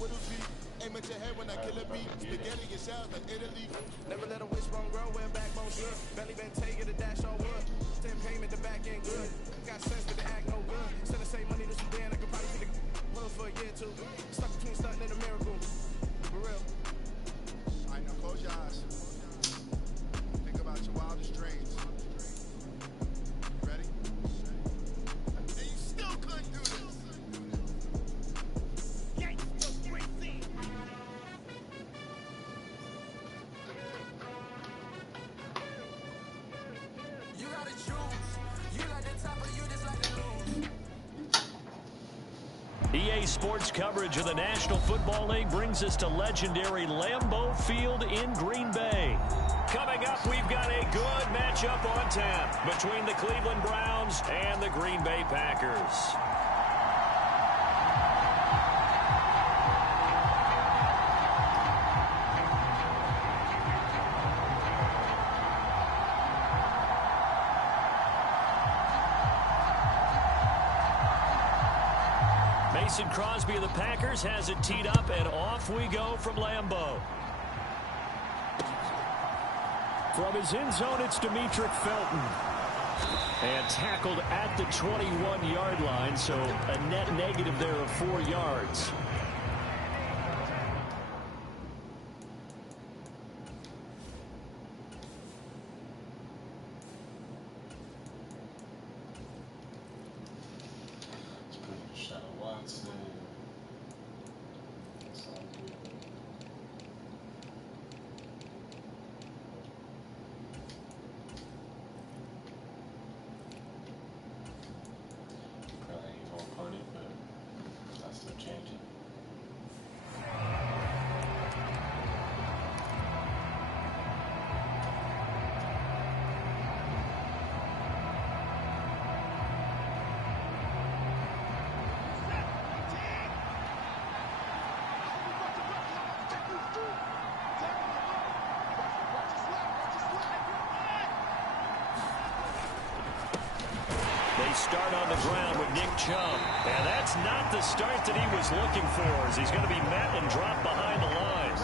Aim at your head when I kill a beat. Spaghetti and sound like Italy. Never let a wishbone grow when backbone shook. Belly been taking the dash on wood. Send payment, the back ain't good. Got sense but the act no good. Instead of save money to some band, I could probably see the wills for a year or two. Stuck between stunting and a miracle. For real. Alright, now close your eyes. Think about your wildest dreams. Ready? And you still couldn't do this. EA Sports coverage of the National Football League brings us to legendary Lambeau Field in Green Bay. Coming up, we've got a good matchup on tap between the Cleveland Browns and the Green Bay Packers. Mason Crosby of the Packers has it teed up, and off we go from Lambeau. From his end zone, it's Demetric Felton. And tackled at the 21-yard line, so a net negative there of 4 yards. They start on the ground with Nick Chubb. And that's not the start that he was looking for, as he's going to be met and dropped behind the line.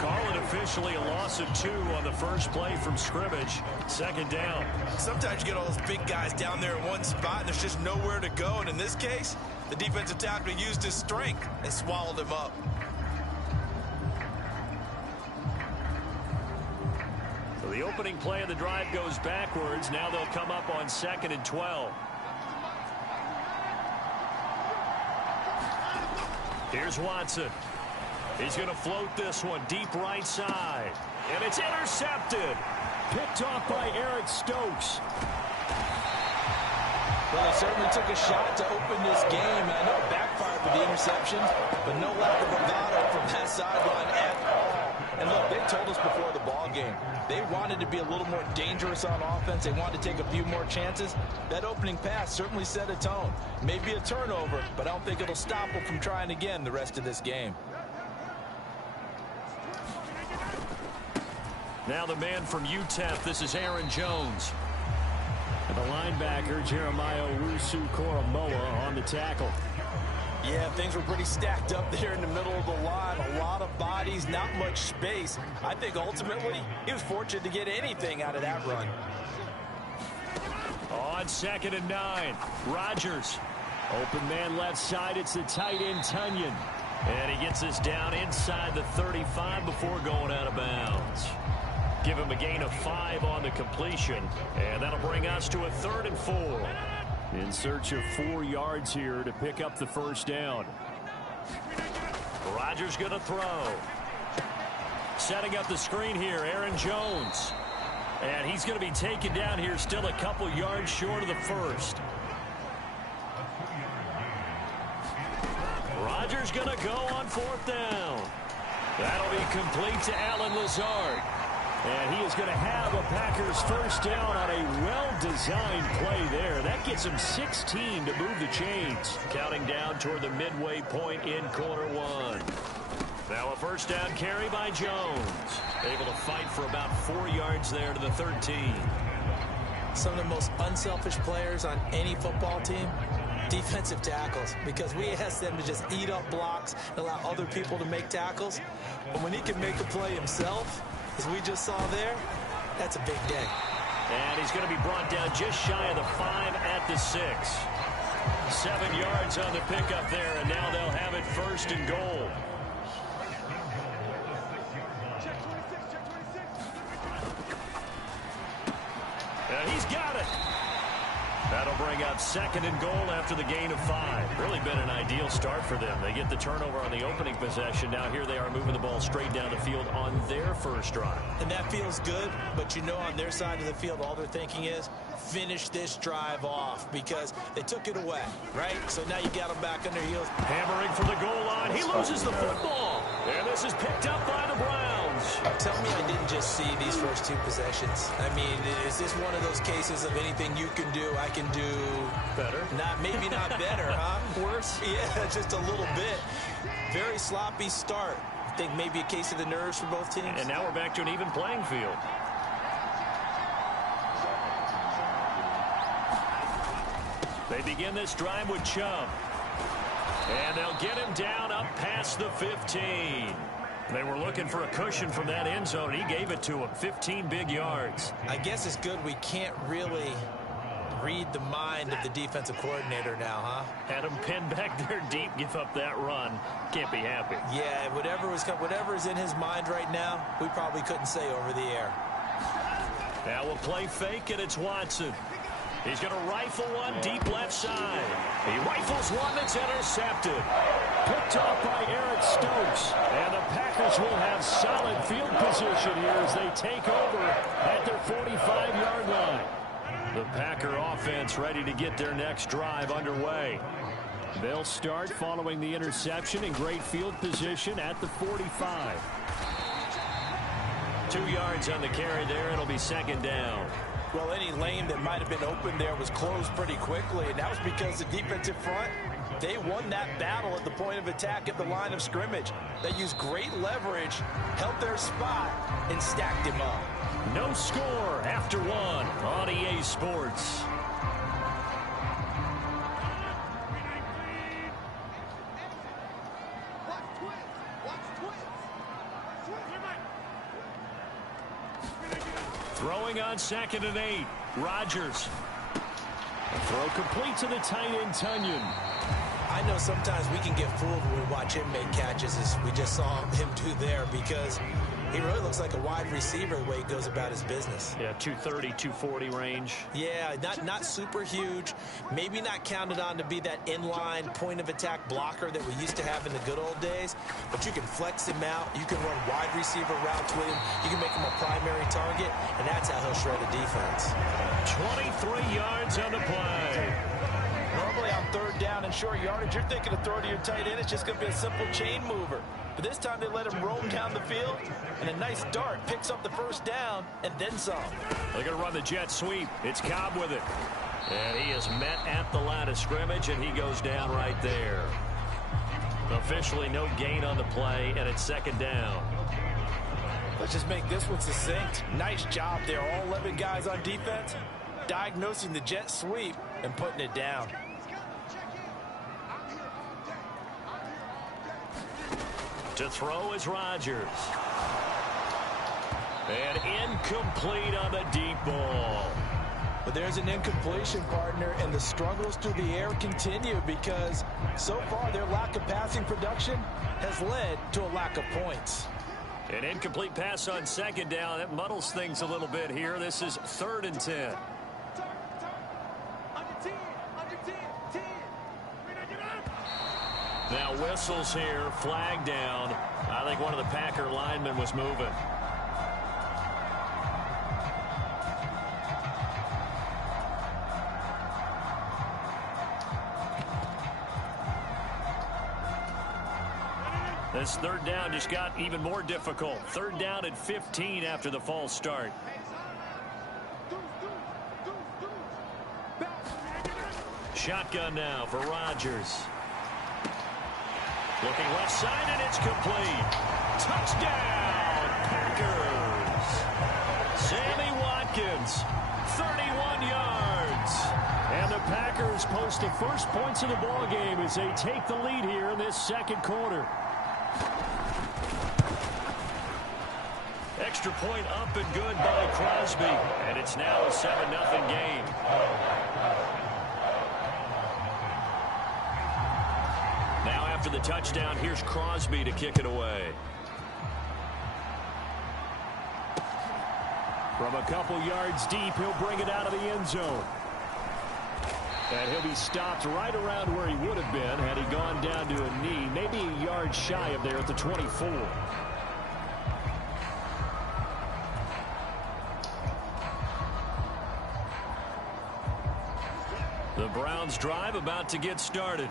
Call it officially a loss of 2 on the first play from scrimmage. Second down. Sometimes you get all those big guys down there in one spot, and there's just nowhere to go. And in this case, the defensive tackle used his strength and swallowed him up. So the opening play of the drive goes backwards. Now they'll come up on 2nd and 12. Here's Watson. He's going to float this one deep right side. And it's intercepted. Picked off by Eric Stokes. Well, they certainly took a shot to open this game. I know it backfired with the interceptions, but no lack of bravado from that sideline at all. And look, they told us before the ball game, they wanted to be a little more dangerous on offense. They wanted to take a few more chances. That opening pass certainly set a tone. Maybe a turnover, but I don't think it'll stop them from trying again the rest of this game. Now the man from UTEP, this is Aaron Jones. And the linebacker, Jeremiah Owusu-Koramoah, on the tackle. Yeah, things were pretty stacked up there in the middle of the line. A lot of bodies, not much space. I think ultimately he was fortunate to get anything out of that run. On 2nd and 9, Rodgers. Open man left side, it's the tight end Tunyon. And he gets us down inside the 35 before going out of bounds. Give him a gain of 5 on the completion. And that'll bring us to a 3rd and 4. In search of 4 yards here to pick up the first down. Rodgers going to throw. Setting up the screen here, Aaron Jones. And he's going to be taken down here, still a couple yards short of the first. Rodgers going to go on 4th down. That'll be complete to Allen Lazard. And he is going to have a Packers first down on a well-designed play there. That gets him 16 to move the chains. Counting down toward the midway point in quarter 1. Now a first down carry by Jones. Able to fight for about 4 yards there to the 13. Some of the most unselfish players on any football team, Defensive tackles, because we asked them to just eat up blocks and allow other people to make tackles. But when he can make a play himself, as we just saw there, that's a big day. And he's going to be brought down just shy of the 5 at the 6. 7 yards on the pickup there, and now they'll have it 1st and goal. And he's got it. That'll bring up 2nd and goal after the gain of 5. Really been an ideal start for them. They get the turnover on the opening possession. Now here they are moving the ball straight down the field on their first drive. And that feels good, but you know on their side of the field, all they're thinking is finish this drive off because they took it away, right? So now you got them back on their heels. Hammering for the goal line. He loses the football. And this is picked up by the Browns. Tell me I didn't just see these first 2 possessions. I mean, is this one of those cases of anything you can do, I can do better? Maybe not better, huh? Worse? Yeah, just a little bit. Very sloppy start. I think maybe a case of the nerves for both teams. And now we're back to an even playing field. They begin this drive with Chubb. And they'll get him down up past the 15. They were looking for a cushion from that end zone. He gave it to him. 15 big yards. I guess it's good we can't really read the mind of the defensive coordinator now, huh? Had him pinned back there deep, give up that run. Can't be happy. Yeah, whatever is in his mind right now, we probably couldn't say over the air. Now we'll play fake, and it's Watson. He's going to rifle one deep left side. He rifles one that's intercepted. Picked off by Eric Stokes. And the Packers will have solid field position here as they take over at their 45-yard line. The Packer offense ready to get their next drive underway. They'll start following the interception in great field position at the 45. 2 yards on the carry there. It'll be 2nd down. Well, any lane that might have been open there was closed pretty quickly, and that was because the defensive front, they won that battle at the point of attack at the line of scrimmage. They used great leverage, held their spot, and stacked him up. No score after 1 on EA Sports. Throwing on 2nd and 8. Rodgers. A throw complete to the tight end, Tunyon. I know sometimes we can get fooled when we watch him make catches as we just saw him do there because he really looks like a wide receiver the way he goes about his business. Yeah, 230, 240 range. Yeah, not super huge. Maybe not counted on to be that inline point-of-attack blocker that we used to have in the good old days. But you can flex him out. You can run wide receiver routes with him. You can make him a primary target, and that's how he'll shred a defense. 23 yards on the play. Normally on 3rd down and short yardage, you're thinking of throw to your tight end. It's just going to be a simple chain mover. But this time they let him roam down the field, and a nice dart picks up the 1st down and then some. They're going to run the jet sweep. It's Cobb with it. And he is met at the line of scrimmage, and he goes down right there. Officially no gain on the play, and it's 2nd down. Let's just make this one succinct. Nice job there. All 11 guys on defense diagnosing the jet sweep and putting it down. To throw is Rodgers. And incomplete on the deep ball. But there's an incompletion, partner, and the struggles through the air continue because so far their lack of passing production has led to a lack of points. An incomplete pass on 2nd down. That muddles things a little bit here. This is 3rd and 10. Now whistles here, flag down. I think one of the Packer linemen was moving. This 3rd down just got even more difficult. 3rd down at 15 after the false start. Shotgun now for Rodgers. Looking left side, and it's complete. Touchdown, Packers. Sammy Watkins, 31 yards. And the Packers post the first points of the ball game as they take the lead here in this second quarter. Extra point up and good by Crosby. And it's now a 7-0 game. Now after the touchdown, here's Crosby to kick it away. From a couple yards deep, he'll bring it out of the end zone. And he'll be stopped right around where he would have been had he gone down to a knee, maybe a yard shy of there at the 24. The Browns drive about to get started.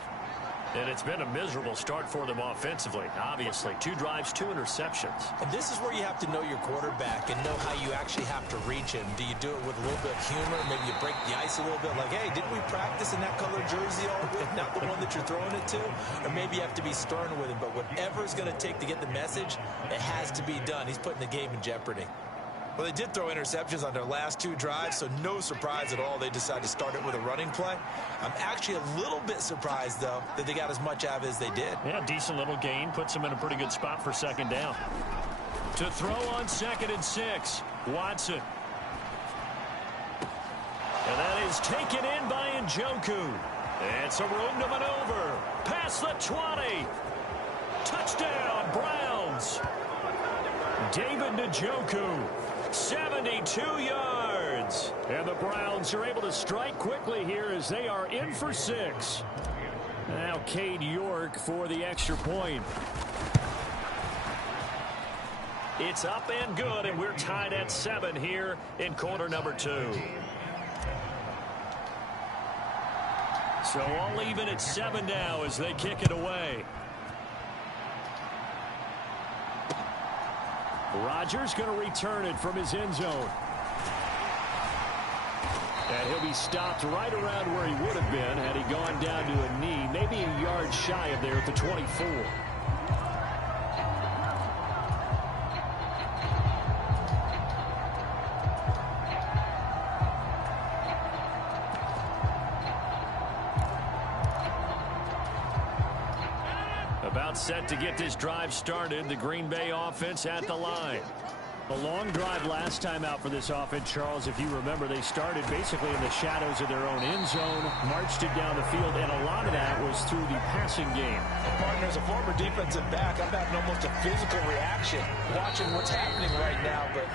And it's been a miserable start for them offensively. Obviously, 2 drives, 2 interceptions. And this is where you have to know your quarterback and know how you actually have to reach him. Do you do it with a little bit of humor? Maybe you break the ice a little bit like, hey, didn't we practice in that color jersey all week? Not the one that you're throwing it to? Or maybe you have to be stern with him. But whatever it's going to take to get the message, it has to be done. He's putting the game in jeopardy. Well, they did throw interceptions on their last 2 drives, so no surprise at all they decided to start it with a running play. I'm actually a little bit surprised, though, that they got as much out of it as they did. Yeah, decent little gain. Puts them in a pretty good spot for second down. To throw on 2nd and 6, Watson. And that is taken in by Njoku. It's a room to maneuver. Past the 20. Touchdown, Browns. David Njoku. 72 yards. And the Browns are able to strike quickly here as they are in for 6. Now Cade York for the extra point. It's up and good, and we're tied at 7 here in quarter number 2. So all even at 7 now as they kick it away. Rodgers going to return it from his end zone. And he'll be stopped right around where he would have been had he gone down to a knee, maybe a yard shy of there at the 24. About set to get this drive started. The Green Bay offense at the line. A long drive last time out for this offense, Charles. If you remember, they started basically in the shadows of their own end zone, marched it down the field, and a lot of that was through the passing game. Partner, as a former defensive back, I'm having almost a physical reaction watching what's happening right now. But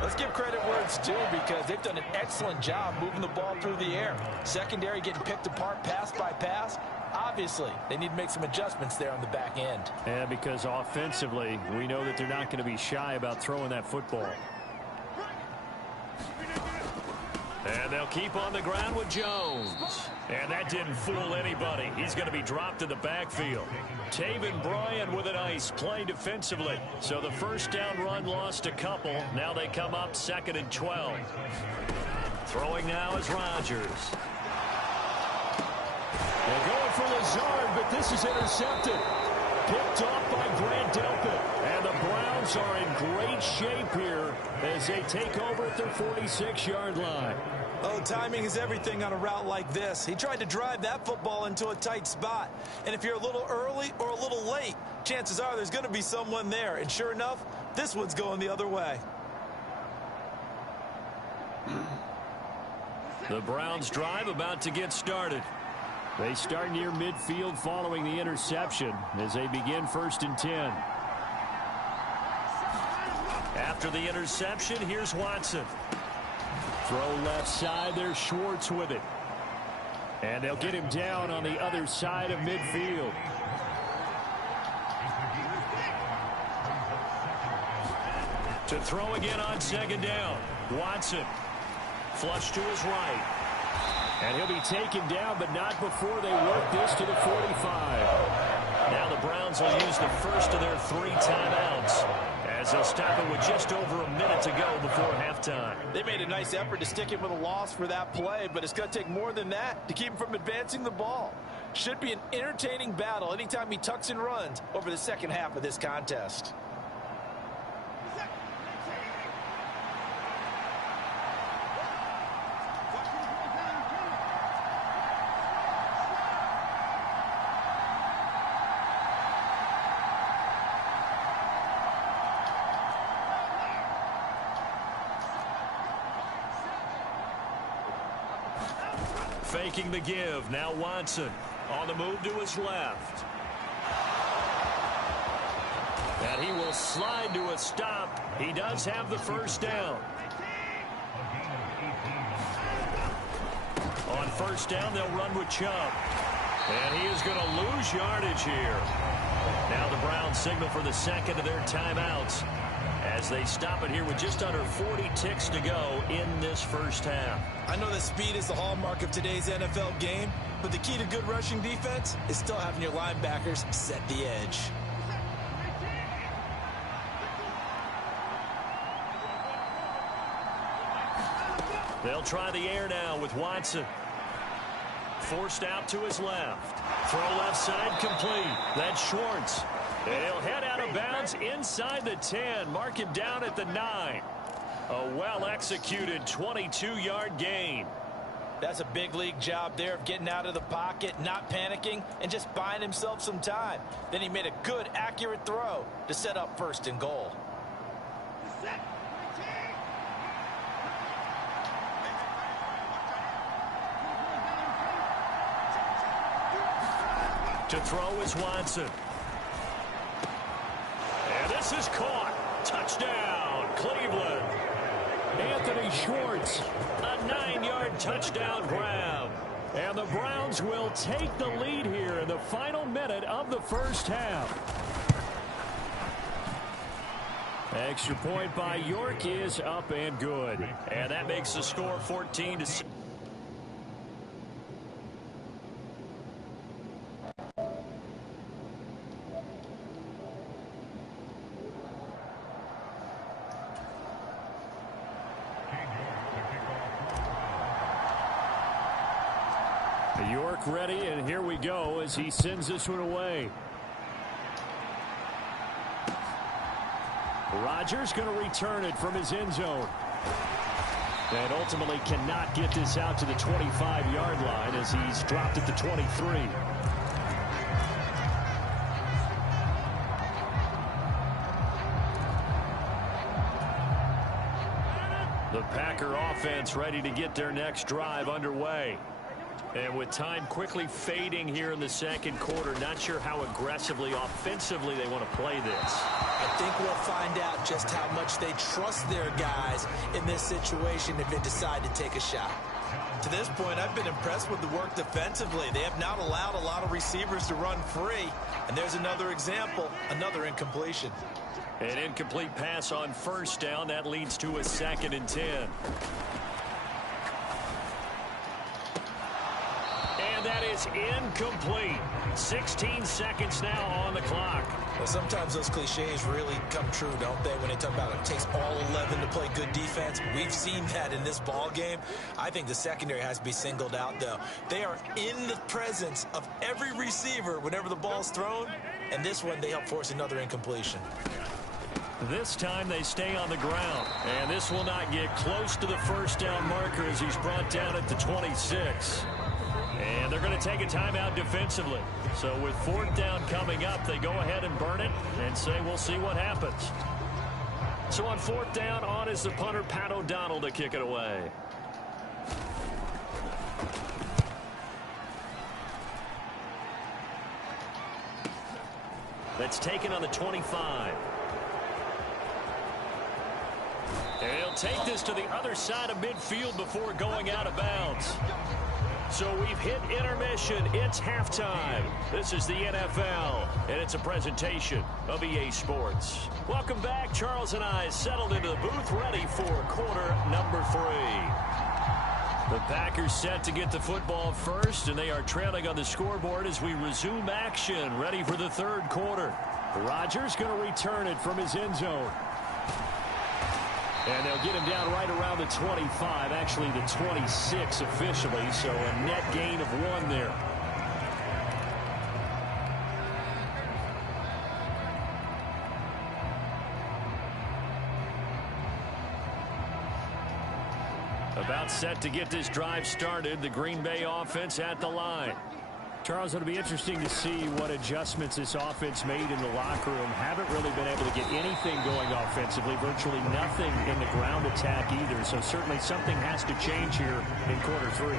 let's give credit where it's due because they've done an excellent job moving the ball through the air. Secondary getting picked apart pass by pass. Obviously, they need to make some adjustments there on the back end. Yeah, because offensively, we know that they're not going to be shy about throwing that football. And they'll keep on the ground with Jones. And that didn't fool anybody. He's going to be dropped in the backfield. Taven Bryan with a nice play defensively. So the first down run lost a couple. Now they come up 2nd and 12. Throwing now is Rodgers. They're going for Lazard, but this is intercepted. Picked off by Grant Delpit. And the Browns are in great shape here as they take over at their 46-yard line. Oh, timing is everything on a route like this. He tried to drive that football into a tight spot. And if you're a little early or a little late, chances are there's going to be someone there. And sure enough, this one's going the other way. The Browns drive about to get started. They start near midfield following the interception as they begin 1st and 10. After the interception, here's Watson. Throw left side, there's Schwartz with it. And they'll get him down on the other side of midfield. To throw again on 2nd down. Watson. Flush to his right. And he'll be taken down, but not before they work this to the 45. Now the Browns will use the first of their 3 timeouts as they'll stop it with just over a minute to go before halftime. They made a nice effort to stick him with a loss for that play, but it's going to take more than that to keep him from advancing the ball. Should be an entertaining battle anytime he tucks and runs over the second half of this contest. faking the give. Now Watson on the move to his left. And he will slide to a stop. He does have the first down. On first down, they'll run with Chubb. And he is going to lose yardage here. Now the Browns signal for the second of their timeouts as they stop it here with just under 40 ticks to go in this first half. I know that speed is the hallmark of today's NFL game, but the key to good rushing defense is still having your linebackers set the edge. They'll try the air now with Watson. Forced out to his left. Throw left side complete. That's Schwartz. He'll head out of bounds inside the 10. Mark him down at the 9. A well-executed 22-yard gain. That's a big league job there of getting out of the pocket, not panicking, and just buying himself some time. Then he made a good, accurate throw to set up first and goal. To throw is Watson. And this is caught. Touchdown, Cleveland. Anthony Schwartz, a 9-yard touchdown grab. And the Browns will take the lead here in the final minute of the first half. Extra point by York is up and good. And that makes the score 14-6. York ready, and here we go as he sends this one away. Rodgers going to return it from his end zone. And ultimately cannot get this out to the 25-yard line as he's dropped at the 23. The Packer offense ready to get their next drive underway. And with time quickly fading here in the second quarter, not sure how aggressively, offensively they want to play this. I think we'll find out just how much they trust their guys in this situation if they decide to take a shot. To this point, I've been impressed with the work defensively. They have not allowed a lot of receivers to run free. And there's another example, another incompletion. An incomplete pass on first down. That leads to a 2nd and 10. That is incomplete. 16 seconds now on the clock. Well, sometimes those cliches really come true, don't they? When they talk about it takes all 11 to play good defense. We've seen that in this ball game. I think the secondary has to be singled out, though. They are in the presence of every receiver whenever the ball's thrown. And this one, they help force another incompletion. This time they stay on the ground. And this will not get close to the first down marker as he's brought down at the 26. And they're going to take a timeout defensively. So with 4th down coming up, they go ahead and burn it and say we'll see what happens. So on 4th down, on is the punter, Pat O'Donnell, to kick it away. That's taken on the 25. And he'll take this to the other side of midfield before going out of bounds. So we've hit intermission. It's halftime. This is the NFL, and it's a presentation of EA Sports. Welcome back. Charles and I settled into the booth, ready for quarter number 3. The Packers set to get the football first, and they are trailing on the scoreboard as we resume action, ready for the 3rd quarter. Rodgers going to return it from his end zone. And they'll get him down right around the 25, actually the 26 officially, so a net gain of 1 there. About set to get this drive started, the Green Bay offense at the line. Charles, it'll be interesting to see what adjustments this offense made in the locker room. Haven't really been able to get anything going offensively, virtually nothing in the ground attack either. So certainly something has to change here in quarter 3.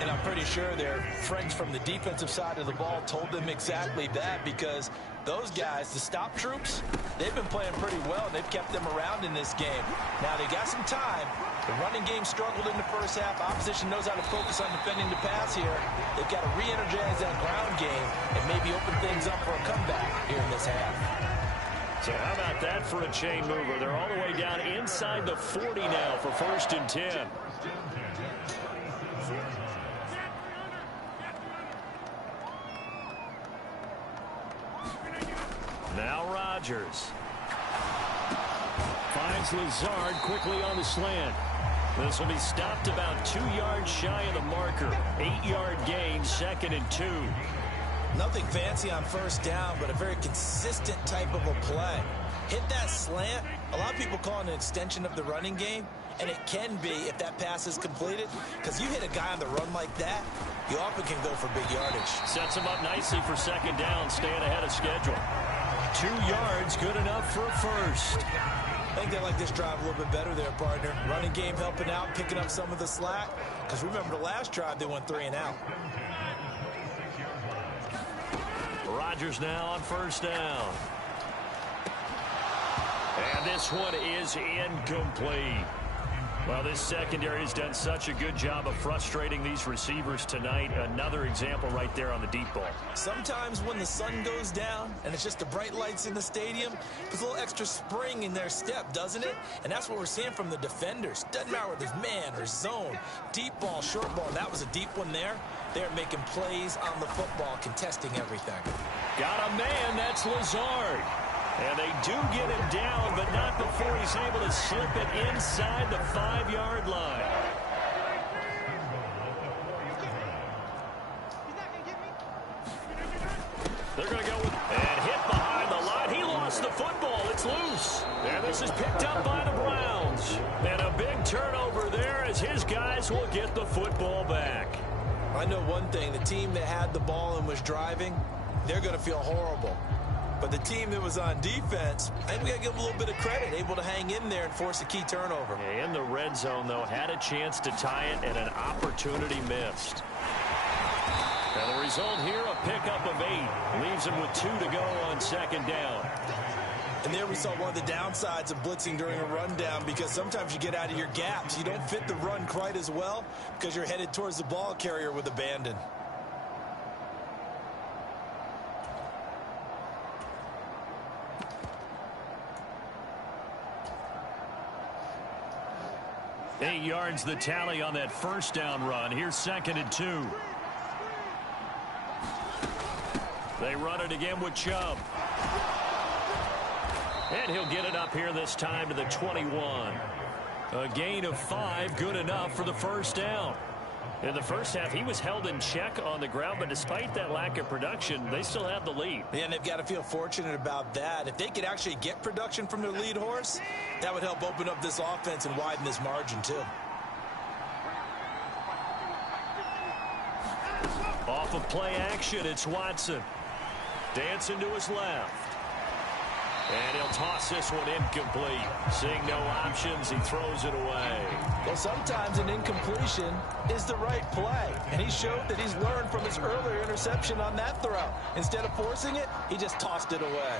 And I'm pretty sure their friends from the defensive side of the ball told them exactly that, because those guys, the stop troops, they've been playing pretty well, and they've kept them around in this game. Now, they got some time. The running game struggled in the first half. Opposition knows how to focus on defending the pass here. They've got to re-energize that ground game and maybe open things up for a comeback here in this half. So how about that for a chain mover? They're all the way down inside the 40 now for 1st and 10. Now Rodgers finds Lazard quickly on the slant. This will be stopped about 2 yards shy of the marker. 8-yard gain, 2nd and 2. Nothing fancy on first down, but a very consistent type of a play. Hit that slant. A lot of people call it an extension of the running game, and it can be if that pass is completed, because you hit a guy on the run like that, you often can go for big yardage. Sets him up nicely for 2nd down, staying ahead of schedule. 2 yards, good enough for a first. I think they like this drive a little bit better there, partner. Running game helping out, picking up some of the slack. Because remember, the last drive, they went 3 and out. Rodgers now on 1st down. And this one is incomplete. Well, this secondary has done such a good job of frustrating these receivers tonight. Another example right there on the deep ball. Sometimes when the sun goes down and it's just the bright lights in the stadium, there's a little extra spring in their step, doesn't it? And that's what we're seeing from the defenders. Doesn't matter whether it's man or zone, deep ball, short ball. That was a deep one there. They're making plays on the football, contesting everything. Got a man, that's Lazard. And they do get him down, but not before he's able to slip it inside the 5-yard line. They're going to go with, and hit behind the line. He lost the football. It's loose. And this is picked up by the Browns. And a big turnover there as his guys will get the football back. I know one thing. The team that had the ball and was driving, they're going to feel horrible. But the team that was on defense, I think we got to give them a little bit of credit, able to hang in there and force a key turnover. In the red zone, though, had a chance to tie it and an opportunity missed. And the result here, a pickup of 8. Leaves him with 2 to go on 2nd down. And there we saw one of the downsides of blitzing during a rundown, because sometimes you get out of your gaps. You don't fit the run quite as well because you're headed towards the ball carrier with abandon. Eight yards the tally on that 1st down run. Here's 2nd and 2. They run it again with Chubb. And he'll get it up here this time to the 21. A gain of 5, good enough for the 1st down. In the first half, he was held in check on the ground, but despite that lack of production, they still have the lead. Yeah, and they've got to feel fortunate about that. If they could actually get production from their lead horse, that would help open up this offense and widen this margin, too. Off of play action, it's Watson. Dancing to his left. And he'll toss this one incomplete. Seeing no options, he throws it away. Well, sometimes an incompletion is the right play. And he showed that he's learned from his earlier interception on that throw. Instead of forcing it, he just tossed it away.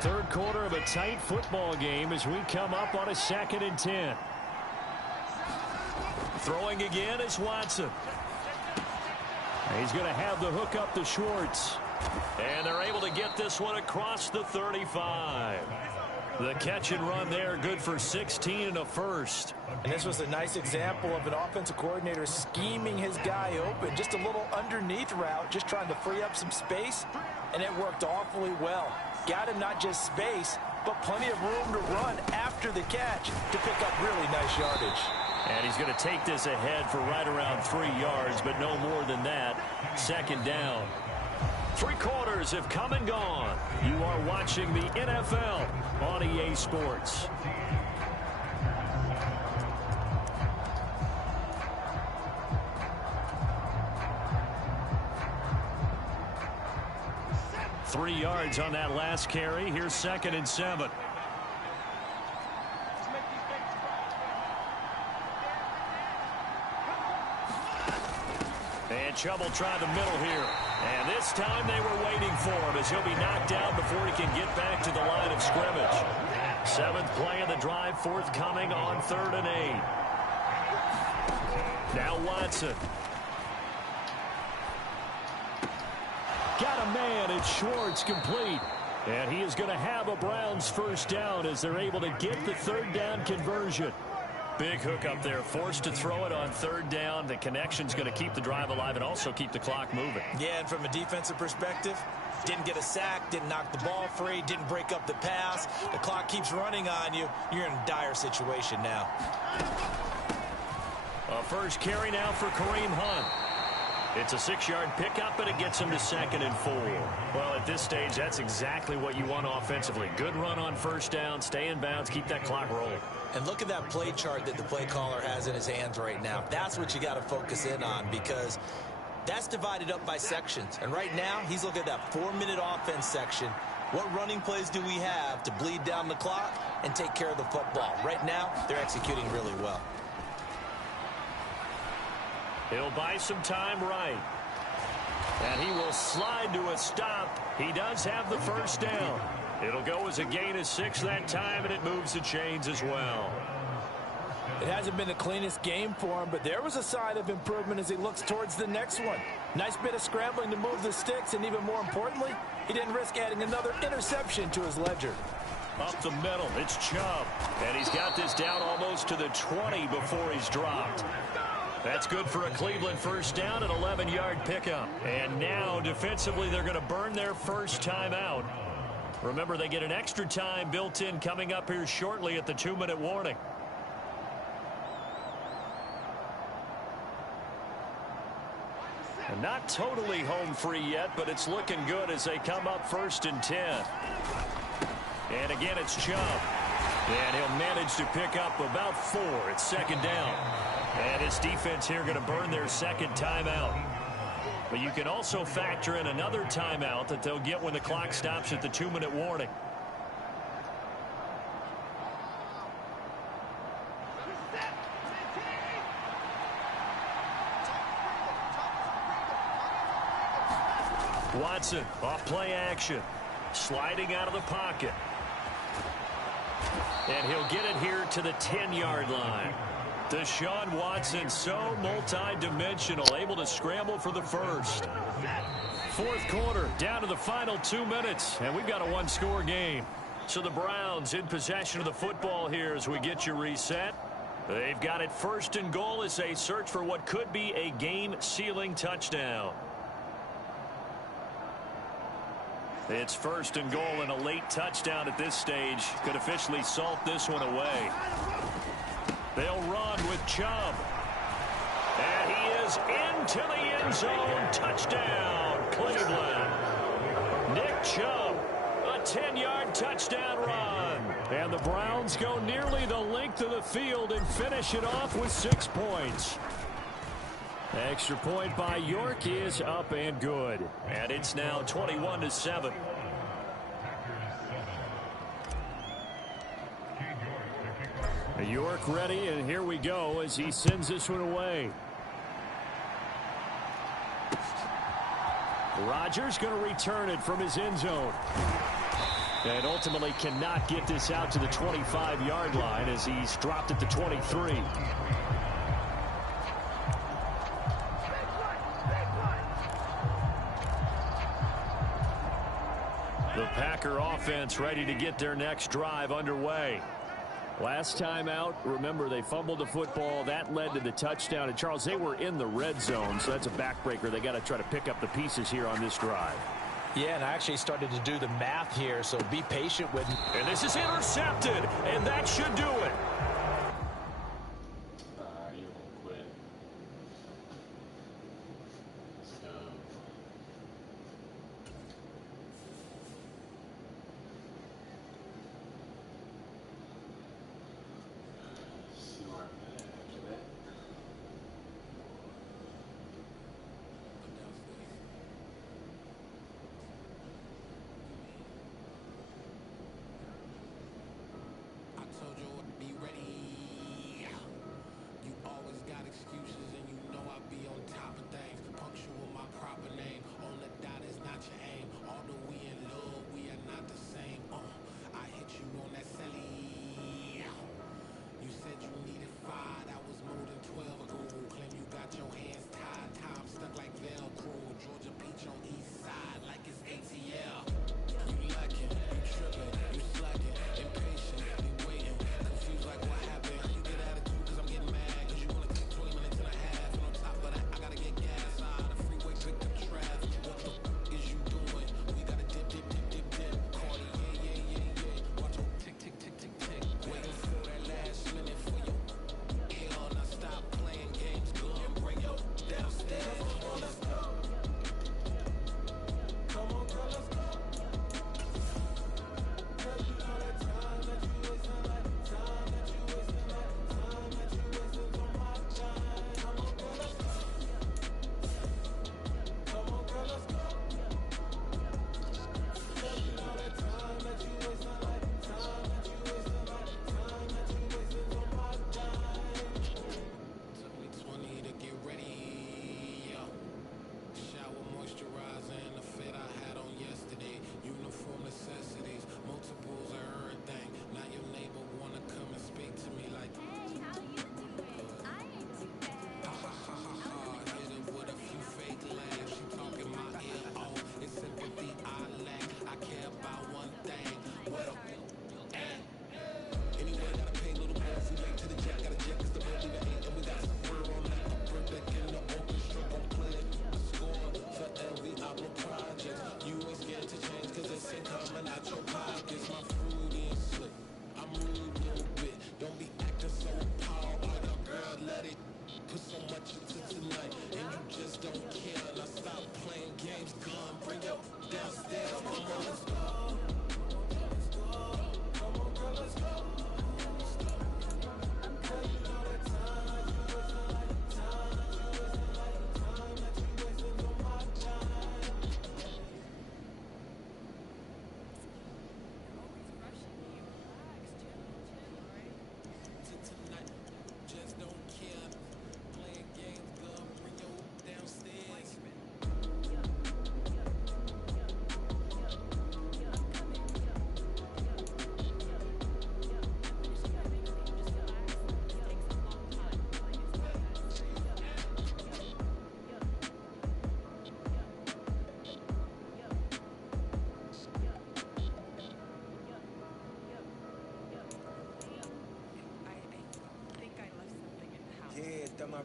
3rd quarter of a tight football game as we come up on a 2nd and 10. Throwing again is Watson. He's going to have the hook up to Schwartz. And they're able to get this one across the 35. The catch and run there, good for 16 and a first. And this was a nice example of an offensive coordinator scheming his guy open. Just a little underneath route, just trying to free up some space. And it worked awfully well. Got him not just space, but plenty of room to run after the catch to pick up really nice yardage. And he's going to take this ahead for right around 3 yards, but no more than that. 2nd down. 3 quarters have come and gone. You are watching the NFL on EA Sports. Three yards on that last carry. Here's 2nd and 7. And Chubb will try the middle here. And this time they were waiting for him as he'll be knocked down before he can get back to the line of scrimmage. 7th play of the drive forthcoming on 3rd and 8. Now Watson. Got a man, and Schwartz complete. And he is going to have a Browns first down as they're able to get the 3rd down conversion. Big hook up there, forced to throw it on 3rd down. The connection's going to keep the drive alive and also keep the clock moving. Yeah, and from a defensive perspective, didn't get a sack, didn't knock the ball free, didn't break up the pass. The clock keeps running on you. You're in a dire situation now. A first carry now for Kareem Hunt. It's a 6-yard pickup, and it gets him to 2nd and 4. Well, at this stage, that's exactly what you want offensively. Good run on first down, stay in bounds, keep that clock rolling. And look at that play chart that the play caller has in his hands right now. That's what you got to focus in on, because that's divided up by sections. And right now, he's looking at that 4-minute offense section. What running plays do we have to bleed down the clock and take care of the football? Right now, they're executing really well. He'll buy some time right. And he will slide to a stop. He does have the first down. It'll go as a gain of 6 that time, and it moves the chains as well. It hasn't been the cleanest game for him, but there was a sign of improvement as he looks towards the next one. Nice bit of scrambling to move the sticks, and even more importantly, he didn't risk adding another interception to his ledger. Up the middle, it's Chubb. And he's got this down almost to the 20 before he's dropped. That's good for a Cleveland first down, an 11-yard pickup. And now, defensively, they're going to burn their first time out. Remember, they get an extra time built in coming up here shortly at the 2-minute warning. And not totally home free yet, but it's looking good as they come up 1st and 10. And again, it's Chubb. And he'll manage to pick up about 4. It's 2nd down. And his defense here going to burn their 2nd timeout. But you can also factor in another timeout that they'll get when the clock stops at the 2-minute warning. Watson off play action. Sliding out of the pocket. And he'll get it here to the 10-yard line. Deshaun Watson, so multi-dimensional, able to scramble for the first. 4th quarter, down to the final 2 minutes, and we've got a 1-score game. So the Browns in possession of the football here as we get you reset. They've got it 1st and goal as they search for what could be a game-sealing touchdown. It's 1st and goal, and a late touchdown at this stage could officially salt this one away. They'll run with Chubb. And he is into the end zone. Touchdown, Cleveland. Nick Chubb, a 10-yard touchdown run. And the Browns go nearly the length of the field and finish it off with 6 points. Extra point by York is up and good. And it's now 21-7. York ready, and here we go as he sends this one away. Rodgers going to return it from his end zone. And ultimately cannot get this out to the 25-yard line as he's dropped at the 23. The Packer offense ready to get their next drive underway. Last time out, remember, they fumbled the football. That led to the touchdown. And, Charles, they were in the red zone, so that's a backbreaker. They got to try to pick up the pieces here on this drive. Yeah, and I actually started to do the math here, so be patient with me. And this is intercepted, and that should do it.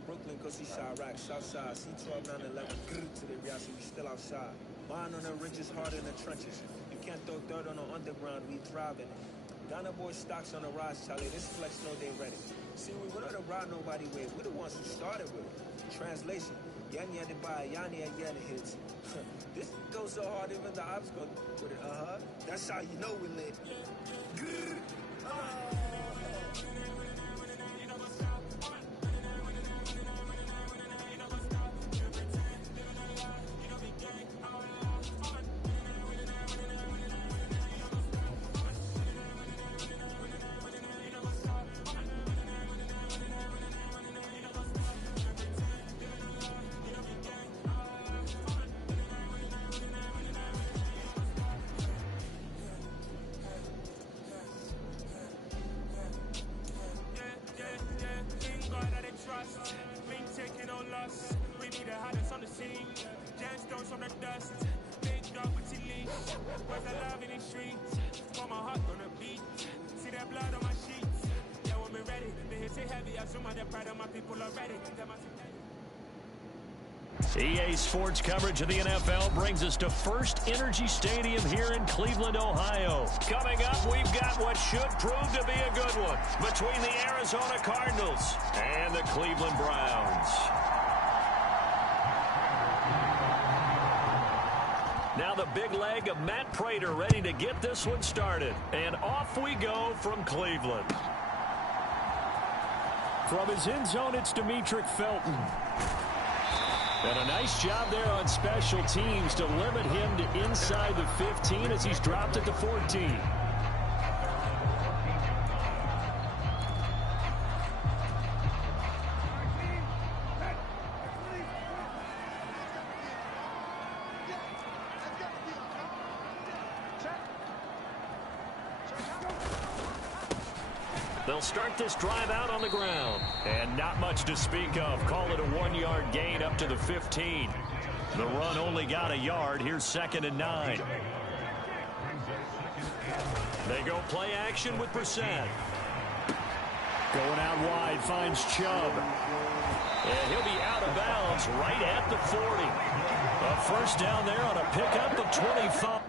Brooklyn, go see Chirac, Southside, C12, 911, to the Riasi, we still outside. Mine on the ridges, hard in the trenches. You can't throw dirt on the underground, we thriving it. Ghana boy stocks on the rise, Charlie, this flex know they ready. See, we don't ride nobody with, we're the ones who started with it. Translation, Yanni had to buy, Yanni had the hits. This goes so hard, even the ops go with it, That's how you know we lit. EA Sports coverage of the NFL brings us to First Energy Stadium here in Cleveland, Ohio. Coming up, we've got what should prove to be a good one between the Arizona Cardinals and the Cleveland Browns. Now the big leg of Matt Prater ready to get this one started. And off we go from Cleveland. From his end zone, it's Demetric Felton. And a nice job there on special teams to limit him to inside the 15 as he's dropped it to 14. They'll start this drive out on the ground. And not much to speak of. Call it a 1-yard gain up to the 15. The run only got a yard. Here's 2nd and 9. They go play action with Brissett. Going out wide, finds Chubb. And he'll be out of bounds right at the 40. A first down there on a pickup of 25.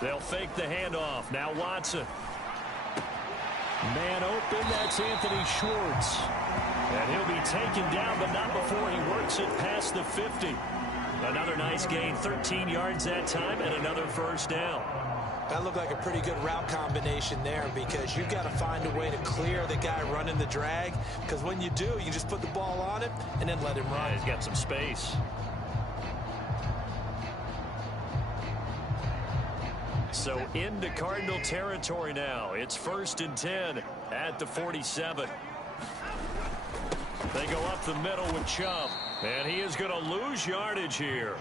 They'll fake the handoff. Now Watson. Man open, that's Anthony Schwartz. And he'll be taken down, but not before he works it past the 50. Another nice gain, 13 yards that time, and another first down. That looked like a pretty good route combination there because you've got to find a way to clear the guy running the drag, because when you do, you just put the ball on it and then let him run. Yeah, he's got some space. So into Cardinal territory now. It's 1st and 10 at the 47. They go up the middle with Chubb. And he is going to lose yardage here.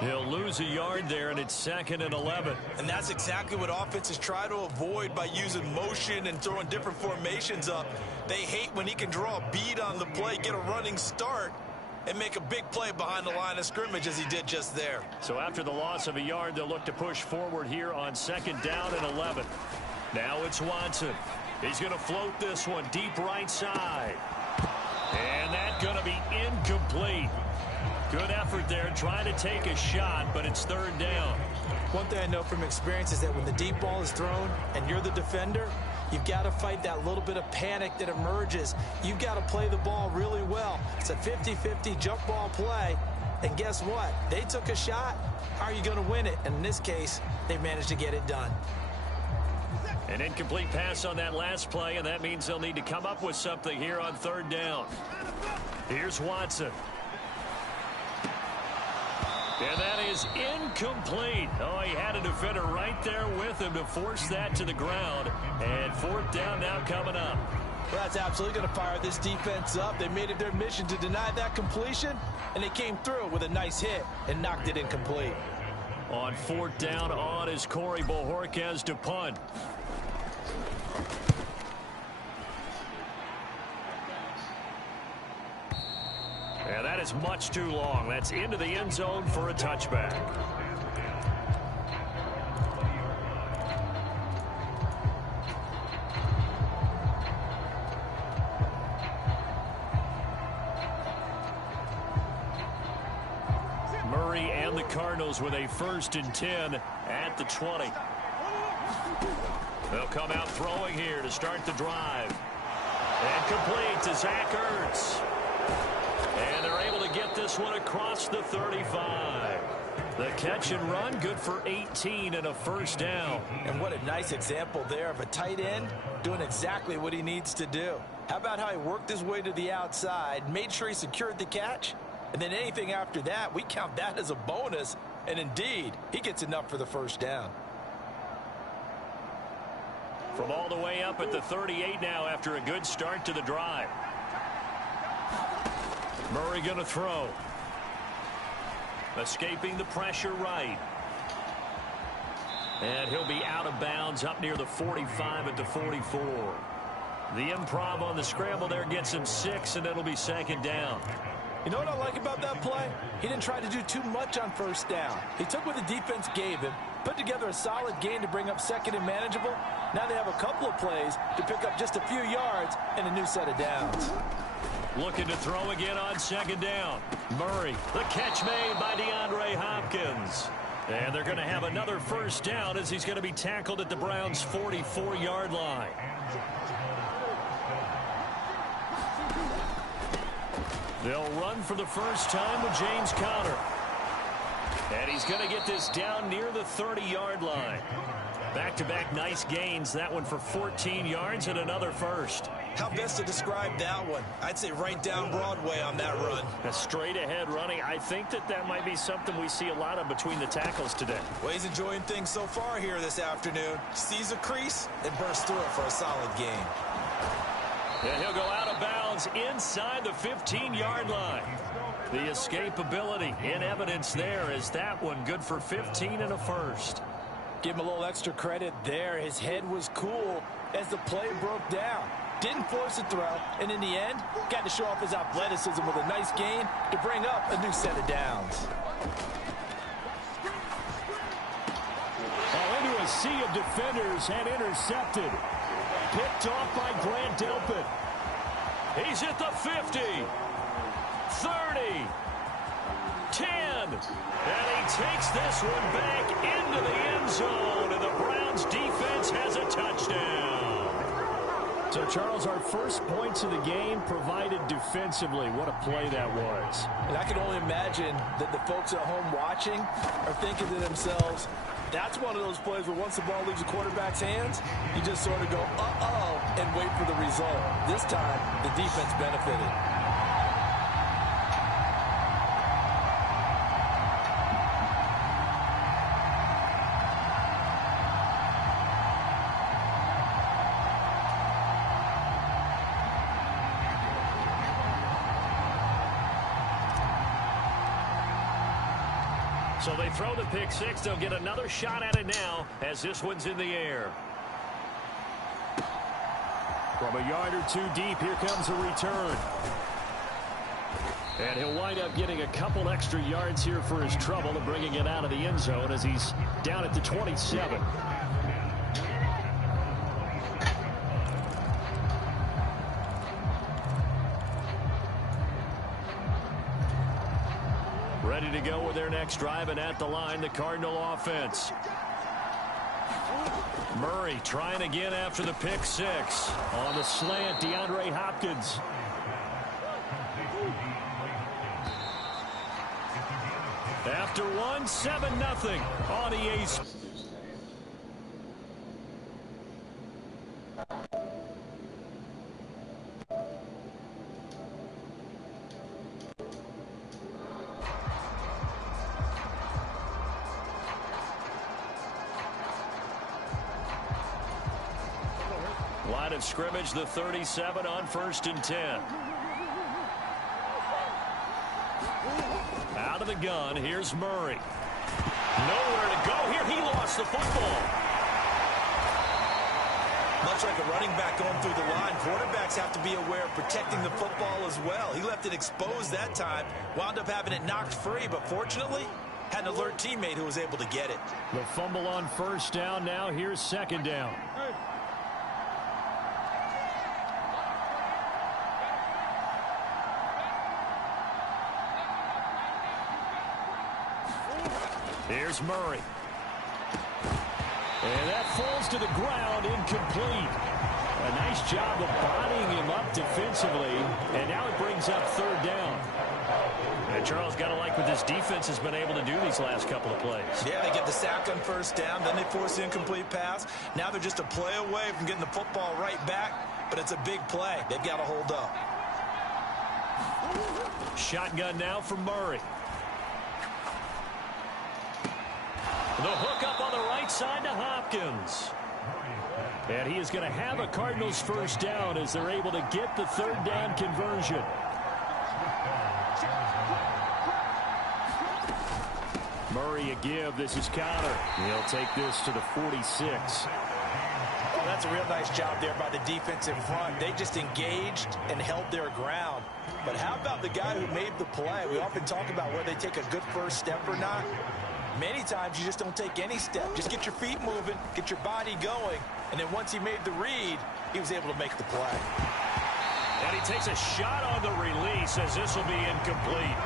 He'll lose a yard there, and it's 2nd and 11. And that's exactly what offenses try to avoid by using motion and throwing different formations up. They hate when he can draw a bead on the play, get a running start, and make a big play behind the line of scrimmage as he did just there. So after the loss of a yard, they'll look to push forward here on 2nd down and 11. Now it's Watson. He's going to float this one deep right side. And that's going to be incomplete. Good effort there trying to take a shot, but it's 3rd down. One thing I know from experience is that when the deep ball is thrown and you're the defender, you've got to fight that little bit of panic that emerges. You've got to play the ball really well. It's a 50-50 jump ball play, And guess what? They took a shot. How are you going to win it? And in this case, they managed to get it done. An incomplete pass on that last play, and that means they'll need to come up with something here on third down. Here's Watson. And that is incomplete. Oh, he had a defender right there with him to force that to the ground. And fourth down now coming up. Well, that's absolutely going to fire this defense up. They made it their mission to deny that completion, and they came through with a nice hit and knocked it incomplete. On fourth down on is Corey Bojorquez to punt. And that is much too long. That's into the end zone for a touchback. Murray and the Cardinals with a 1st and 10 at the 20. They'll come out throwing here to start the drive. And complete to Zach Ertz. And they're able to get this one across the 35. The catch and run, good for 18 and a 1st down. And what a nice example there of a tight end doing exactly what he needs to do. How about how he worked his way to the outside, made sure he secured the catch, and then anything after that, we count that as a bonus. And indeed, he gets enough for the 1st down. From all the way up at the 38 now after a good start to the drive. Murray going to throw. Escaping the pressure right. And he'll be out of bounds up near the 45 at the 44. The improv on the scramble there gets him 6, and it'll be 2nd down. You know what I like about that play? He didn't try to do too much on 1st down. He took what the defense gave him, put together a solid game to bring up 2nd and manageable. Now they have a couple of plays to pick up just a few yards and a new set of downs. Looking to throw again on 2nd down. Murray, the catch made by DeAndre Hopkins. And they're going to have another 1st down as he's going to be tackled at the Browns' 44-yard line. They'll run for the first time with James Conner. And he's going to get this down near the 30-yard line. Back-to-back nice gains. That one for 14 yards and another 1st. How best to describe that one? I'd say right down Broadway on that run. A straight-ahead running. I think that might be something we see a lot of between the tackles today. Well, he's enjoying things so far here this afternoon. Sees a crease and bursts through it for a solid game. And he'll go out of bounds inside the 15-yard line. The escapability in evidence there is that one good for 15 and a 1st. Give him a little extra credit there. His head was cool as the play broke down. Didn't force a throw, and in the end, got to show off his athleticism with a nice gain to bring up a new set of downs. Into a sea of defenders and intercepted. Picked off by Grant Delpit. He's at the 50, 30, 10, and he takes this one back into the end zone, and the Browns defense has a touchdown. So, Charles, our first points of the game provided defensively. What a play that was. And I can only imagine that the folks at home watching are thinking to themselves, that's one of those plays where once the ball leaves the quarterback's hands, you just sort of go, uh-oh, and wait for the result. This time, the defense benefited. So they throw the pick six. They'll get another shot at it now as this one's in the air. From a yard or two deep, here comes a return. And he'll wind up getting a couple extra yards here for his trouble and bringing it out of the end zone as he's down at the 27. Ready to go with their next drive, and at the line, the Cardinal offense. Murray trying again after the pick six. On the slant, DeAndre Hopkins. after one, 7-0 on EA. Line of scrimmage, the 37 on 1st and 10. Out of the gun, here's Murray. Nowhere to go here. He lost the football. Much like a running back going through the line, quarterbacks have to be aware of protecting the football as well. He left it exposed that time, wound up having it knocked free, but fortunately, had an alert teammate who was able to get it. The fumble on 1st down. Now here's 2nd down. Here's Murray. And that falls to the ground, incomplete. A nice job of bodying him up defensively, and now it brings up 3rd down. And Charles, got to like what this defense has been able to do these last couple of plays. Yeah, they get the sack on 1st down, then they force the incomplete pass. Now they're just a play away from getting the football right back, but it's a big play. They've got to hold up. Shotgun now for Murray. The hook up on the right side to Hopkins. And he is going to have a Cardinals 1st down as they're able to get the 3rd down conversion. Murray a give. This is counter. He'll take this to the 46. Oh, that's a real nice job there by the defense in front. They just engaged and held their ground. But how about the guy who made the play? We often talk about whether they take a good first step or not. Many times you just don't take any step. Just get your feet moving, get your body going, and then once he made the read, he was able to make the play. And he takes a shot on the release as this will be incomplete.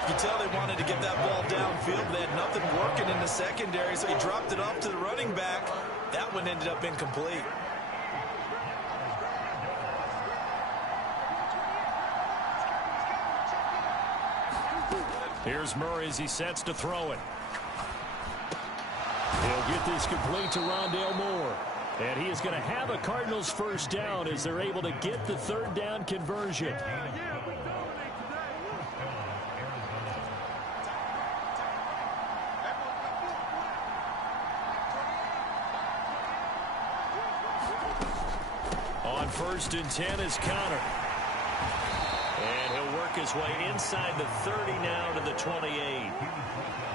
You can tell they wanted to get that ball downfield. They had nothing working in the secondary, so he dropped it off to the running back. That one ended up incomplete. Here's Murray as he sets to throw it. He'll get this complete to Rondale Moore. And he is going to have a Cardinals 1st down as they're able to get the 3rd down conversion. On 1st and 10 is Connor. And he'll work his way inside the 30 now to the 28.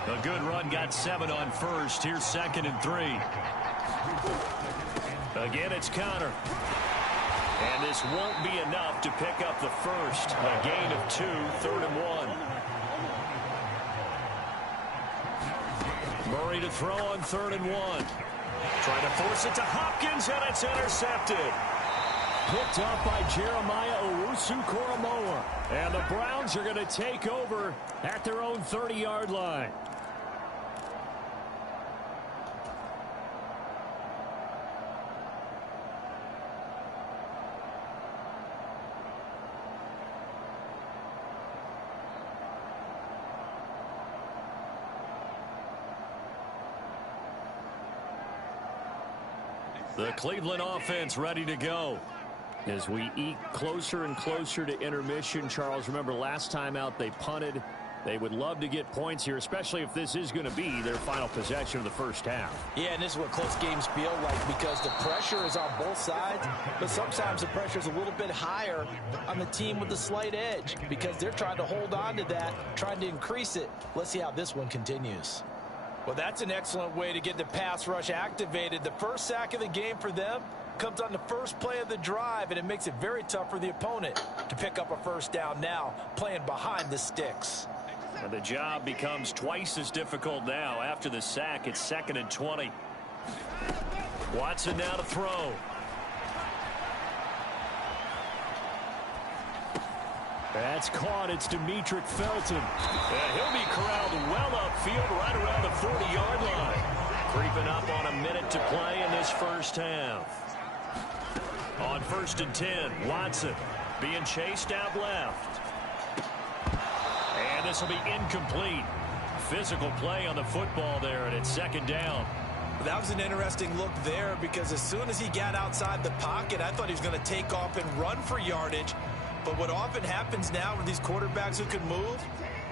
A good run, got 7 on 1st. Here's 2nd and 3. Again, it's Connor. And this won't be enough to pick up the 1st. A gain of 2, 3rd and 1. Murray to throw on 3rd and 1. Trying to force it to Hopkins, and it's intercepted. Picked up by Jeremiah Owusu-Koramoah. And the Browns are going to take over at their own 30-yard line. The Cleveland offense ready to go. As we eke closer and closer to intermission, Charles, remember last time out they punted. They would love to get points here, especially if this is going to be their final possession of the 1st half. Yeah, and this is what close games feel like because the pressure is on both sides, but sometimes the pressure is a little bit higher on the team with the slight edge because they're trying to hold on to that, trying to increase it. Let's see how this one continues. Well, that's an excellent way to get the pass rush activated. The first sack of the game for them comes on the first play of the drive, and it makes it very tough for the opponent to pick up a 1st down now, playing behind the sticks. And the job becomes twice as difficult now. After the sack, it's 2nd and 20. Watson now to throw. That's caught. It's Demetric Felton. And he'll be corralled well upfield right around the 40-yard line. Creeping up on a minute to play in this 1st half. On 1st and 10, Watson being chased out left. And this will be incomplete. physical play on the football there, and it's second down. That was an interesting look there because as soon as he got outside the pocket, I thought he was going to take off and run for yardage. But what often happens now with these quarterbacks who can move,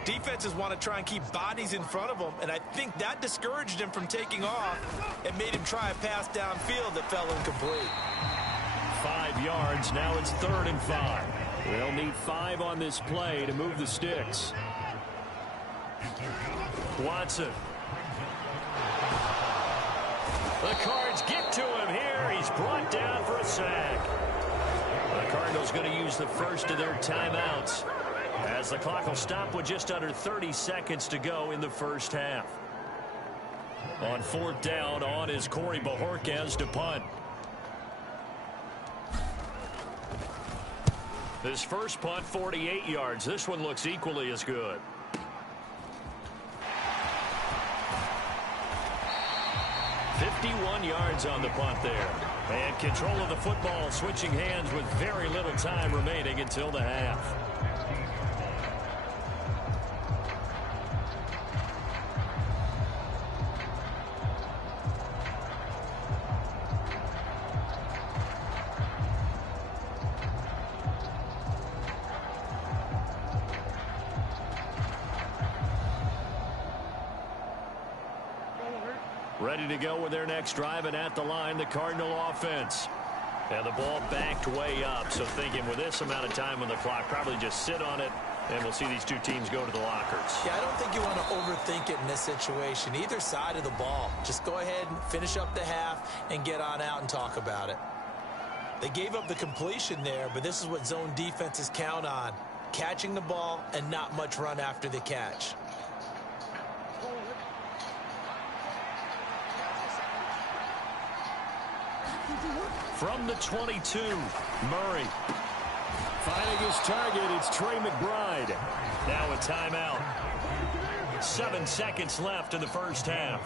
defenses want to try and keep bodies in front of them, and I think that discouraged him from taking off and made him try a pass downfield that fell incomplete. 5 yards. Now it's 3rd and 5. They'll need 5 on this play to move the sticks. Watson. The Cards get to him here. He's brought down for a sack. The Cardinals going to use the first of their timeouts as the clock will stop with just under 30 seconds to go in the first half. On 4th down, on is Corey Bajorquez to punt. His first punt, 48 yards. This one looks equally as good. $51 yards on the punt there. And control of the football switching hands with very little time remaining until the half. Ready to go with their next drive, and at the line, the Cardinal offense. And the ball backed way up, so thinking with this amount of time on the clock, probably just sit on it, and we'll see these two teams go to the lockers. Yeah, I don't think you want to overthink it in this situation. Either side of the ball. Just go ahead and finish up the half and get on out and talk about it. They gave up the completion there, but this is what zone defenses count on. Catching the ball and not much run after the catch. From the 22, Murray. Finding his target, it's Trey McBride. Now a timeout. 7 seconds left in the first half.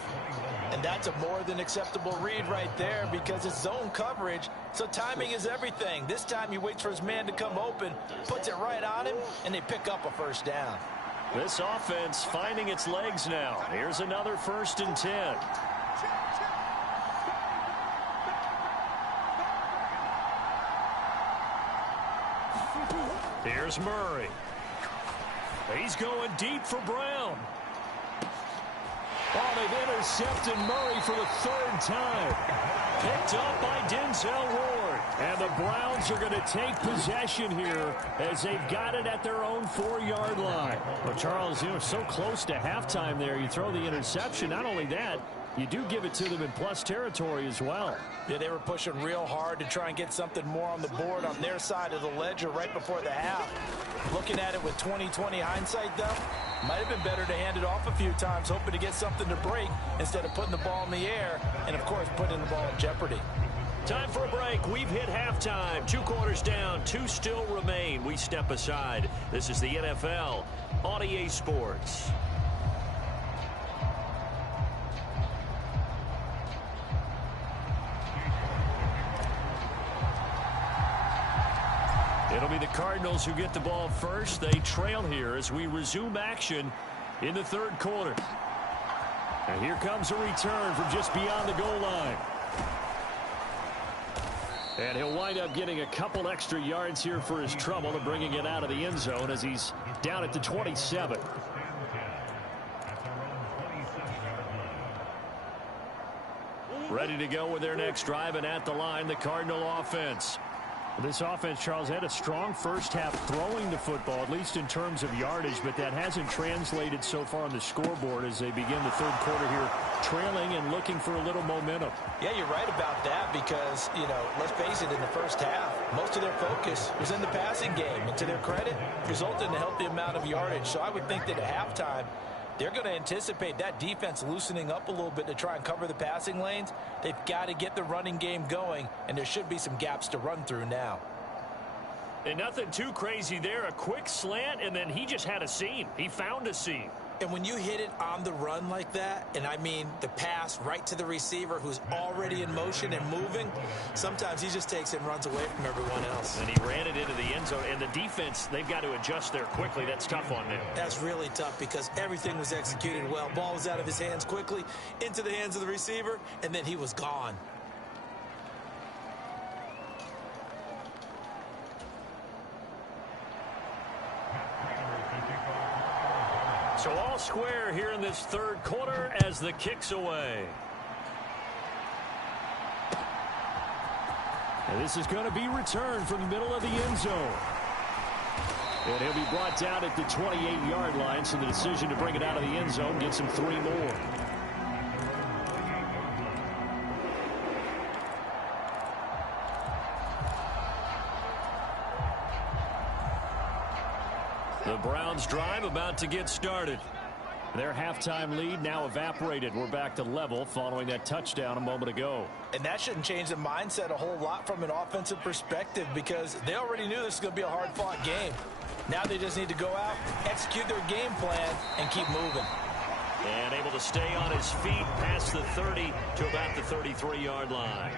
And that's a more than acceptable read right there because it's zone coverage, so timing is everything. This time he waits for his man to come open, puts it right on him, and they pick up a first down. This offense finding its legs now. Here's another 1st and 10. Here's Murray. He's going deep for Brown. Oh, they've intercepted Murray for the 3rd time. Picked up by Denzel Ward. And the Browns are going to take possession here as they've got it at their own 4-yard line. Well, Charles, you know, so close to halftime there. You throw the interception. Not only that, you do give it to them in plus territory as well. Yeah, they were pushing real hard to try and get something more on the board on their side of the ledger right before the half. Looking at it with 20/20 hindsight, though, might have been better to hand it off a few times, hoping to get something to break instead of putting the ball in the air and, of course, putting the ball in jeopardy. Time for a break. We've hit halftime. 2 quarters down. 2 still remain. We step aside. This is the NFL on EA Sports. It'll be the Cardinals who get the ball first. They trail here as we resume action in the 3rd quarter. And here comes a return from just beyond the goal line. And he'll wind up getting a couple extra yards here for his trouble and bringing it out of the end zone as he's down at the 27. Ready to go with their next drive, and at the line, the Cardinal offense. This offense, Charles, had a strong first half throwing the football, at least in terms of yardage, but that hasn't translated so far on the scoreboard as they begin the 3rd quarter here, trailing and looking for a little momentum. Yeah, you're right about that because, you know, let's face it, in the first half, most of their focus was in the passing game, and to their credit, resulted in a healthy amount of yardage. So I would think that at halftime, they're going to anticipate that defense loosening up a little bit to try and cover the passing lanes. They've got to get the running game going, and there should be some gaps to run through now. And nothing too crazy there. A quick slant, and then he just had a seam. He found a seam. And when you hit it on the run like that, and I mean the pass right to the receiver who's already in motion and moving, sometimes he just takes it and runs away from everyone else. And he ran it into the end zone. And the defense, they've got to adjust there quickly. That's tough on them. That's really tough because everything was executed well. Ball was out of his hands quickly, into the hands of the receiver, and then he was gone. So all square here in this third quarter as the kick's away. And this is going to be returned from the middle of the end zone. And he'll be brought down at the 28-yard line, so the decision to bring it out of the end zone gets him 3 more. The Browns drive about to get started. Their halftime lead now evaporated. We're back to level following that touchdown a moment ago. And that shouldn't change the mindset a whole lot from an offensive perspective because they already knew this was going to be a hard-fought game. Now they just need to go out, execute their game plan, and keep moving. And able to stay on his feet past the 30 to about the 33-yard line.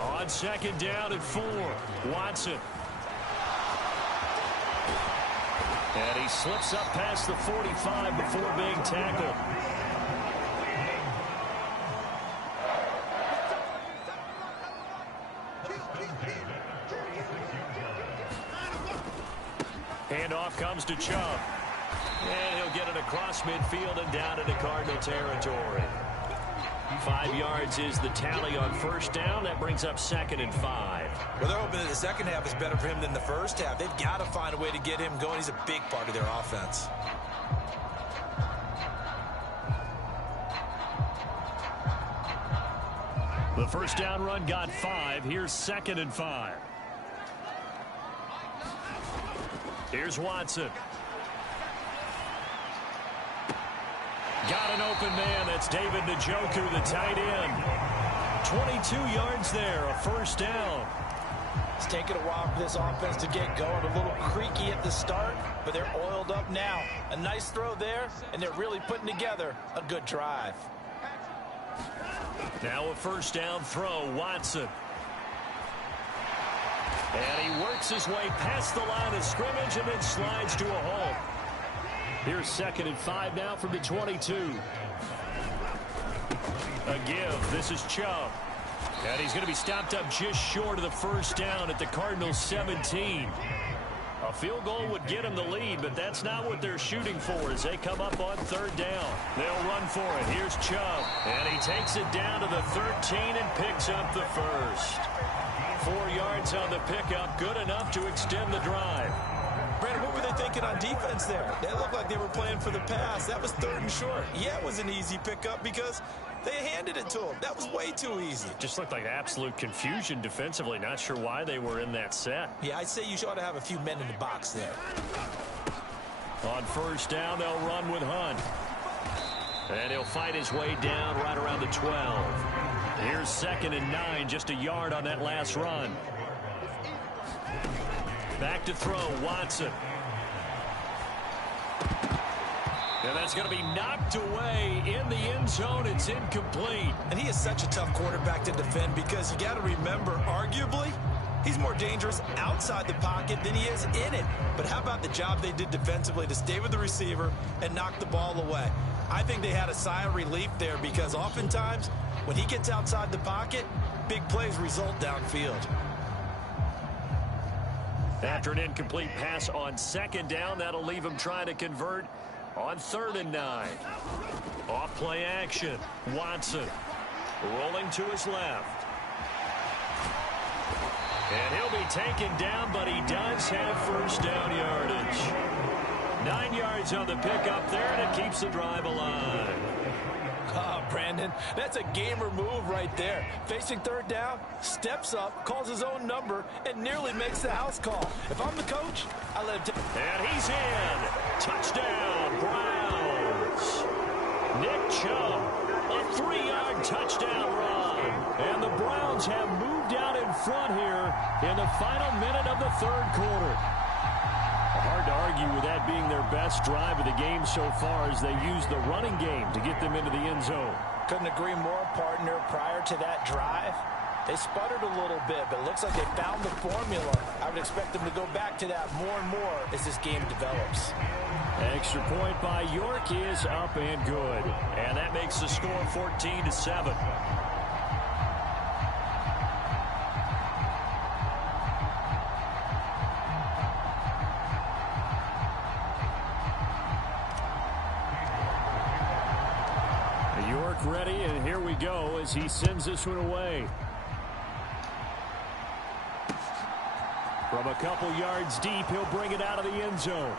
On second down and 4, Watson. And he slips up past the 45 before being tackled. Handoff comes to Chubb. And he'll get it across midfield and down into Cardinal territory. 5 yards is the tally on first down. That brings up 2nd and 5. Well, they're hoping that the second half is better for him than the first half. They've got to find a way to get him going. He's a big part of their offense. The first down run got 5. Here's 2nd and 5. Here's Watson. Got an open man. That's David Njoku, the tight end. 22 yards there, a first down. It's taken a while for this offense to get going. A little creaky at the start, but they're oiled up now. A nice throw there, and they're really putting together a good drive. Now a first down throw, Watson. And he works his way past the line of scrimmage and then slides to a halt. Here's 2nd and 5 now from the 22. A give. This is Chubb. And he's going to be stopped up just short of the first down at the Cardinals' 17. A field goal would get him the lead, but that's not what they're shooting for as they come up on third down. They'll run for it. Here's Chubb. And he takes it down to the 13 and picks up the first. 4 yards on the pickup, good enough to extend the drive. Brandon, what were they thinking on defense there? They looked like they were playing for the pass. That was 3rd and short. Yeah, it was an easy pickup because they handed it to him. That was way too easy. Just looked like absolute confusion defensively. Not sure why they were in that set. Yeah, I'd say you ought to have a few men in the box there. On first down, they'll run with Hunt. And he'll fight his way down right around the 12. Here's 2nd and 9, just a yard on that last run. Back to throw, Watson. And that's going to be knocked away in the end zone. It's incomplete. And he is such a tough quarterback to defend because you got to remember, arguably, he's more dangerous outside the pocket than he is in it. But how about the job they did defensively to stay with the receiver and knock the ball away? I think they had a sigh of relief there because oftentimes when he gets outside the pocket, big plays result downfield. After an incomplete pass on 2nd down, that'll leave him trying to convert on 3rd and 9. Off play action. Watson rolling to his left. And he'll be taken down, but he does have first down yardage. 9 yards on the pickup there, and it keeps the drive alive. Oh, Brandon, that's a gamer move right there. Facing 3rd down, steps up, calls his own number, and nearly makes the house call. If I'm the coach, I let him take. And he's in. Touchdown, Browns. Nick Chubb A 3-yard touchdown run. And the Browns have moved out in front here in the final minute of the third quarter. Hard to argue with that being their best drive of the game so far as they use the running game to get them into the end zone. Couldn't agree more, partner. Prior to that drive, they sputtered a little bit, but it looks like they found the formula. I would expect them to go back to that more and more as this game develops. Extra point by York is up and good. And that makes the score 14-7. York ready, and here we go as he sends this one away. From a couple yards deep, he'll bring it out of the end zone.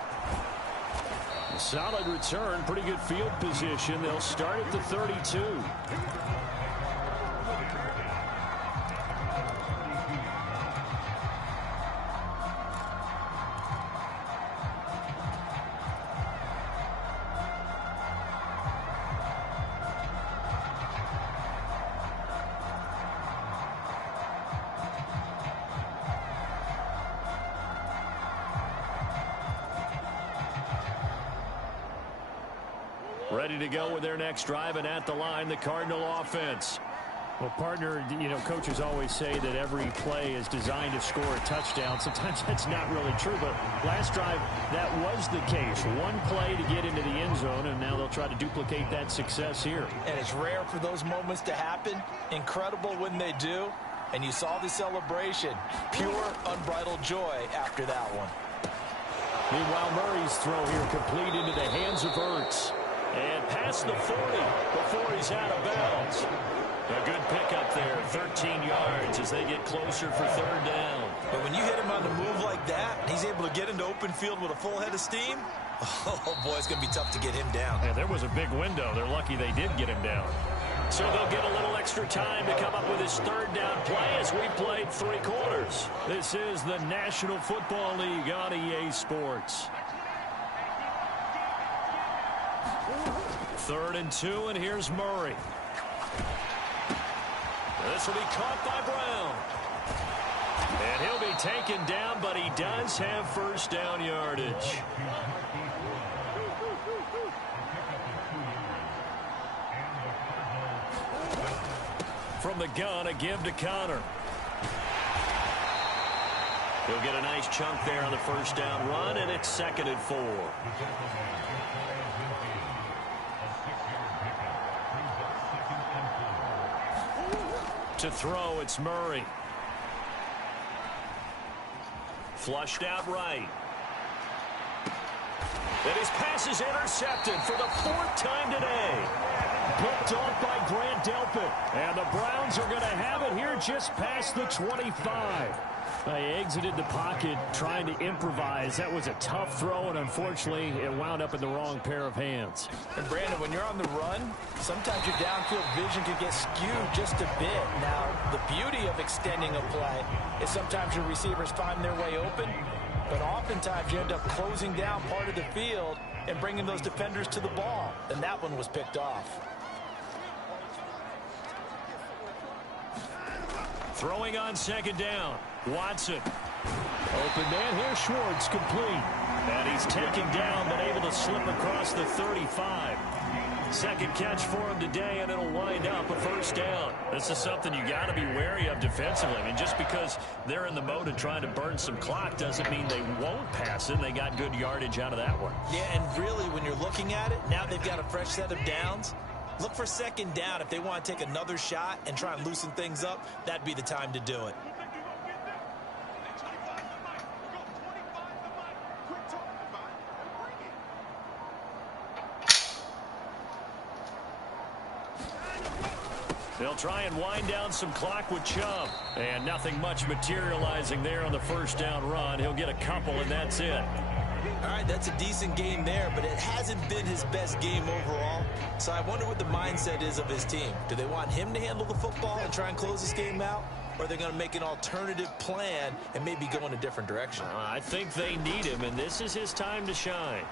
A solid return, pretty good field position. They'll start at the 32. Ready to go with their next drive, and at the line, the Cardinal offense. Well, partner, coaches always say that every play is designed to score a touchdown. Sometimes that's not really true, but last drive, that was the case. One play to get into the end zone, and now they'll try to duplicate that success here. And it's rare for those moments to happen. Incredible when they do. And you saw the celebration. Pure, unbridled joy after that one. Meanwhile, Murray's throw here complete into the hands of Ertz. And past the 40 before he's out of bounds. A good pickup there, 13 yards as they get closer for third down. But when you hit him on the move like that, he's able to get into open field with a full head of steam. Oh, boy, it's going to be tough to get him down. Yeah, there was a big window. They're lucky they did get him down. So they'll get a little extra time to come up with his third down play as we played 3 quarters. This is the National Football League on EA Sports. 3rd and 2, and here's Murray. This will be caught by Brown. And he'll be taken down, but he does have first down yardage. From the gun, a give to Connor. He'll get a nice chunk there on the first down run, and it's 2nd and 4. To throw, it's Murray. Flushed out right. And his pass is intercepted for the 4th time today. Picked off by Grant Delpit. And the Browns are going to have it here just past the 25. They exited the pocket trying to improvise. That was a tough throw, and unfortunately, it wound up in the wrong pair of hands. And Brandon, when you're on the run, sometimes your downfield vision can get skewed just a bit. Now, the beauty of extending a play is sometimes your receivers find their way open, but oftentimes you end up closing down part of the field and bringing those defenders to the ball. And that one was picked off. Throwing on 2nd down. Watson. Open man here. Schwartz complete. And he's taken down, but able to slip across the 35. 2nd catch for him today, and it'll wind up a first down. This is something you got to be wary of defensively. I mean, just because they're in the mode of trying to burn some clock doesn't mean they won't pass it. They got good yardage out of that one. Yeah, and really, when you're looking at it, now they've got a fresh set of downs. Look for 2nd down. If they want to take another shot and try and loosen things up, that'd be the time to do it. They'll try and wind down some clock with Chubb. And nothing much materializing there on the first down run. He'll get a couple, and that's it. All right, that's a decent game there, but it hasn't been his best game overall. So I wonder what the mindset is of his team. Do they want him to handle the football and try and close this game out? Or are they going to make an alternative plan and maybe go in a different direction? I think they need him, and this is his time to shine.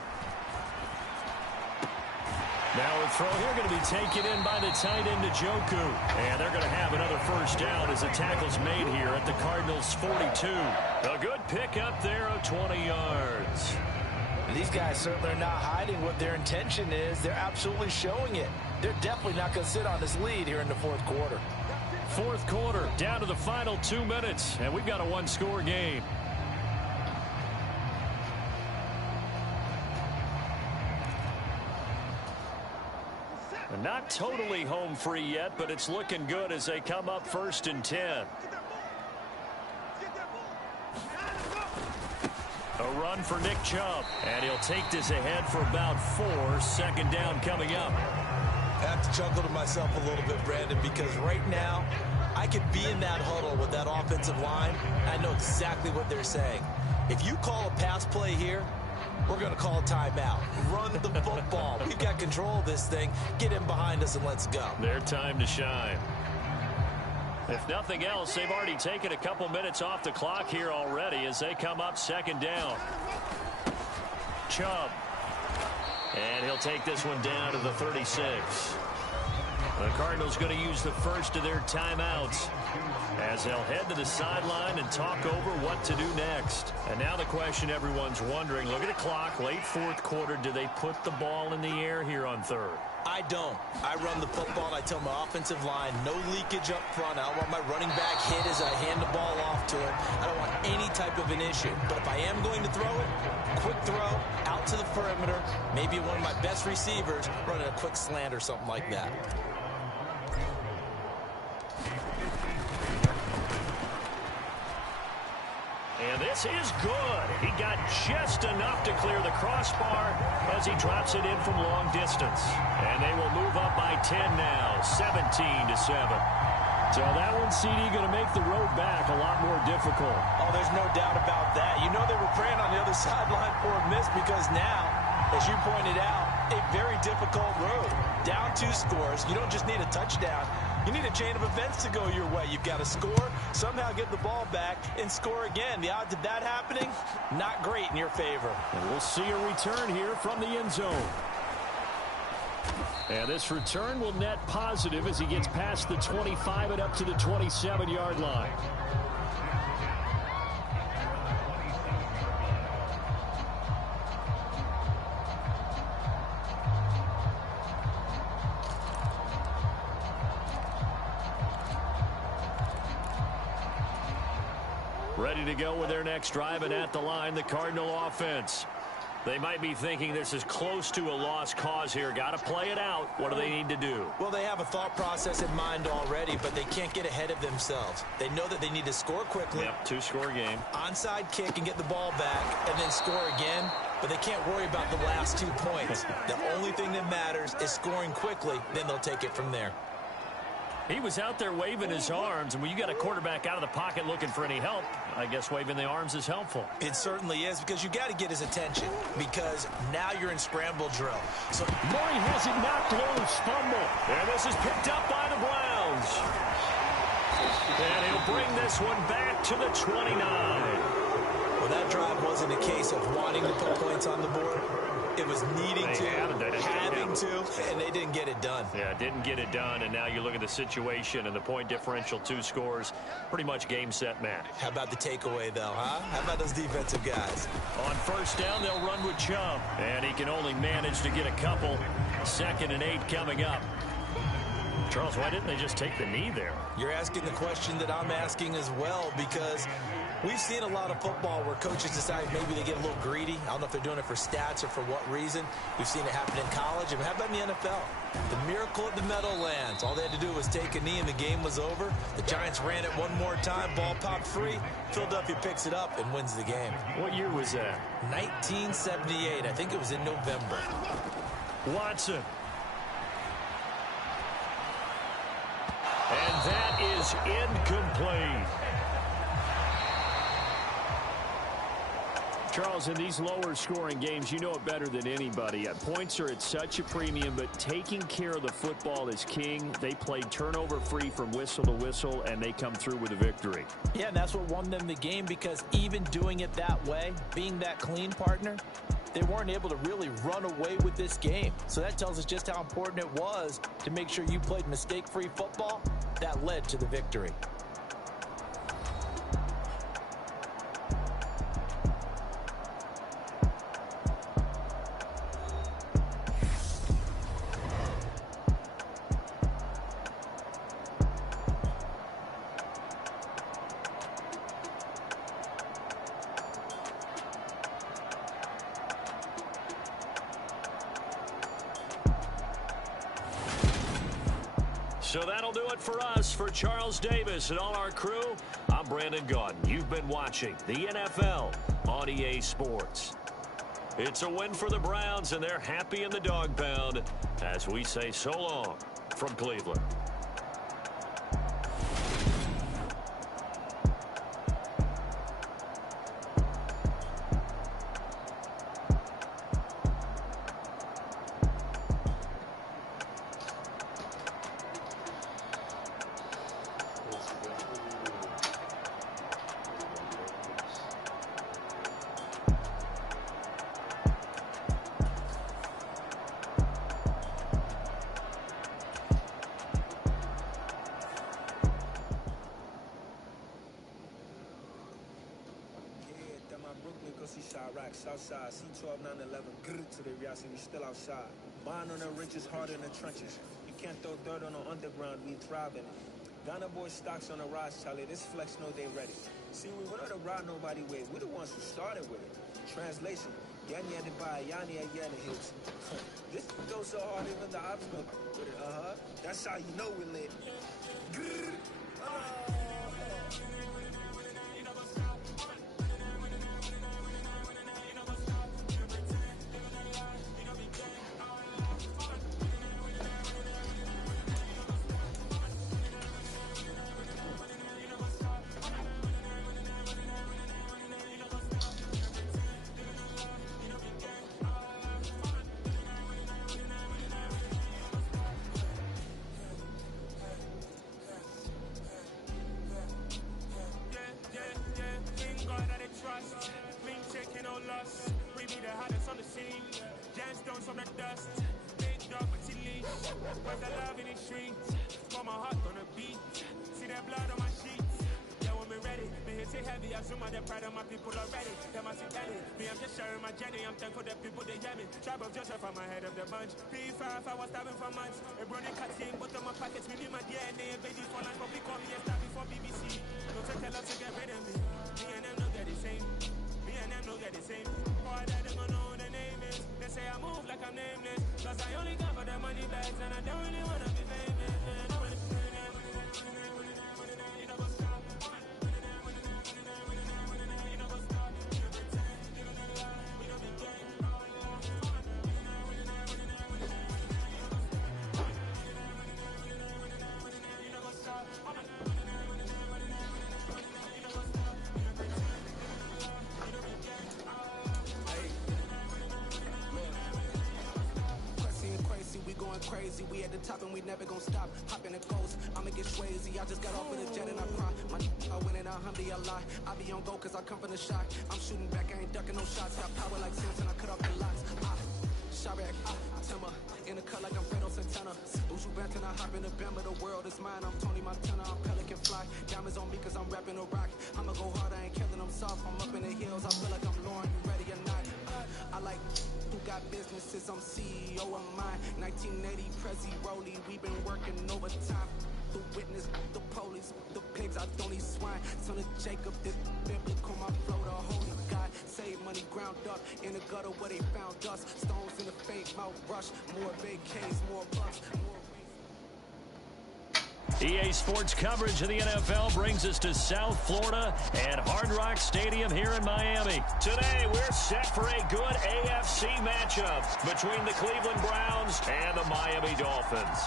Now a throw here going to be taken in by the tight end Njoku. And they're going to have another first down as the tackle's made here at the Cardinals' 42. A good pickup there of 20 yards. These guys certainly are not hiding what their intention is. They're absolutely showing it. They're definitely not going to sit on this lead here in the fourth quarter. Fourth quarter, down to the final 2 minutes, and we've got a one-score game. Not totally home free yet, but it's looking good as they come up 1st and 10. A run for Nick Chubb, and he'll take this ahead for about 4. Second down coming up. I have to chuckle to myself a little bit, Brandon, because right now I could be in that huddle with that offensive line. I know exactly what they're saying. If you call a pass play here, we're going to call a timeout. Run the football. We've got control of this thing. Get in behind us and let's go. Their time to shine. If nothing else, they've already taken a couple minutes off the clock here already as they come up second down. Chubb. And he'll take this one down to the 36. The Cardinals going to use the first of their timeouts as they'll head to the sideline and talk over what to do next. And now the question everyone's wondering, look at the clock, late fourth quarter, do they put the ball in the air here on third? I don't. I run the football. I tell my offensive line, no leakage up front. I don't want my running back hit as I hand the ball off to him. I don't want any type of an issue. But if I am going to throw it, quick throw, out to the perimeter, maybe one of my best receivers running a quick slant or something like that. And this is good. He got just enough to clear the crossbar as he drops it in from long distance. And they will move up by 10 now, 17-7. So that one, CD, going to make the road back a lot more difficult. Oh, there's no doubt about that. You know they were praying on the other sideline for a miss because now, as you pointed out, a very difficult road. Down 2 scores. You don't just need a touchdown. You need a chain of events to go your way. You've got to score, somehow get the ball back, and score again. The odds of that happening, not great in your favor. And we'll see a return here from the end zone. And this return will net positive as he gets past the 25 and up to the 27-yard line. Ready to go with their next drive, and at the line, the Cardinal offense. They might be thinking this is close to a lost cause here. Got to play it out. What do they need to do? Well, they have a thought process in mind already, but they can't get ahead of themselves. They know that they need to score quickly. Yep, 2-score game. Onside kick and get the ball back, and then score again. But they can't worry about the last 2 points. The only thing that matters is scoring quickly. Then they'll take it from there. He was out there waving his arms, and when you got a quarterback out of the pocket looking for any help, I guess waving the arms is helpful. It certainly is, because you got to get his attention, because now you're in scramble drill. So Murray has it knocked loose, fumble. And this is picked up by the Browns. And he'll bring this one back to the 29. Well, that drive wasn't a case of wanting to put points on the board. It was needing to, having to, and they didn't get it done. Yeah, didn't get it done, and now you look at the situation and the point differential, 2 scores, pretty much game, set, match. How about the takeaway, though, huh? How about those defensive guys? On first down, they'll run with Chubb, and he can only manage to get a couple. 2nd and 8 coming up. Charles, why didn't they just take the knee there? You're asking the question that I'm asking as well, because we've seen a lot of football where coaches decide maybe they get a little greedy. I don't know if they're doing it for stats or for what reason. We've seen it happen in college. And how about in the NFL? The miracle at the Meadowlands. All they had to do was take a knee and the game was over. The Giants ran it one more time. Ball popped free. Philadelphia picks it up and wins the game. What year was that? 1978. I think it was in November. Watson. And that is incomplete. Charles, in these lower scoring games, you know it better than anybody. Points are at such a premium, but taking care of the football is king. They played turnover free from whistle to whistle, and they come through with a victory. Yeah, and that's what won them the game, because even doing it that way, being that clean partner, they weren't able to really run away with this game. So that tells us just how important it was to make sure you played mistake-free football. That led to the victory. So that'll do it for us. For Charles Davis and all our crew, I'm Brandon Gaudin. You've been watching the NFL on EA Sports. It's a win for the Browns, and they're happy in the dog pound as we say so long from Cleveland. Southside, C12, 911, grrr to the Riasi, we still outside. Buying on the riches, hard in the trenches. You can't throw dirt on the underground, we thrive in it. Ghana boy stocks on the rise, Charlie, this flex know they ready. See, we went on the ride nobody with, we the ones who started with it. Translation, Yani had to buy, Yani had Yana hits. This goes so hard, even the ops go with it, That's how you know we lit. Grrr, Where's the love in the streets? For my heart on the beat. See that blood on my sheets. Yeah, when we ready, me hit it heavy. I zoom out the pride of my people already. Them I see daddy. Me, I'm just sharing my journey. I'm thankful that people they hear me. Tribe of Joseph, I'm ahead of the bunch. P5, I was starving for months. A brony cut in, but on my pockets, we need my DNA. Baby for life, but we call me a star before BBC. Don't take a lot to get rid of me. Me and them know they're the same. Me and them know they're the same. Boy, that they gonna know who the name is. They say I move like I'm nameless. Cause I only got for the money bags and I don't really wanna be famous. Crazy, we at the top and we never gon' stop. Hop in the coast, I'ma get swayzy. I just got off of the jet and I cry. I win in a Humvee a lot. I be on go cause I come from the shot. I'm shooting back, I ain't ducking no shots. Got power like Samson, I cut off the locks. Shot back, Timber, in the cut like I'm Fredo Santana. Uju Banton, I hop in the Bama, the world is mine. I'm Tony Montana, I'm Pelican Fly. Diamonds on me cause I'm rapping a rock. I'ma go hard, I ain't killing them soft. I'm up in the hills, I feel like I'm Lauren, you ready or not? I like who got businesses, I'm CEO of mine. 1980 Prezi Rolly, we been working overtime. The witness, the police, the pigs, I don't eat swine. Son of Jacob, this biblical, my flow, the holy God. Save money ground up in the gutter where they found us. Stones in the faint mouth rush. More vacays, more bucks, more. EA Sports coverage of the NFL brings us to South Florida and Hard Rock Stadium here in Miami. Today, we're set for a good AFC matchup between the Cleveland Browns and the Miami Dolphins.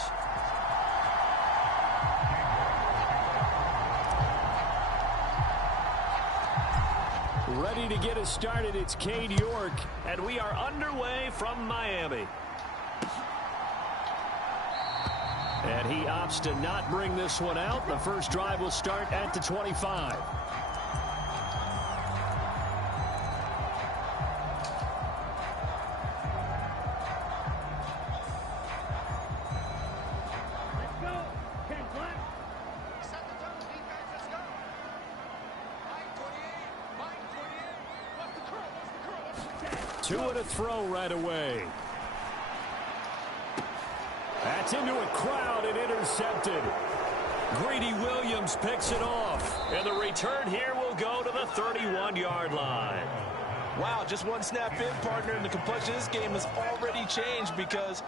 Ready to get us started, it's Cade York, and we are underway from Miami. And he opts to not bring this one out. The first drive will start at the 25. 2 and a throw right away. That's into a crowd and intercepted. Greedy Williams picks it off. And the return here will go to the 31-yard line. Wow, just one snap in, partner, and the complexion of this game has already changed because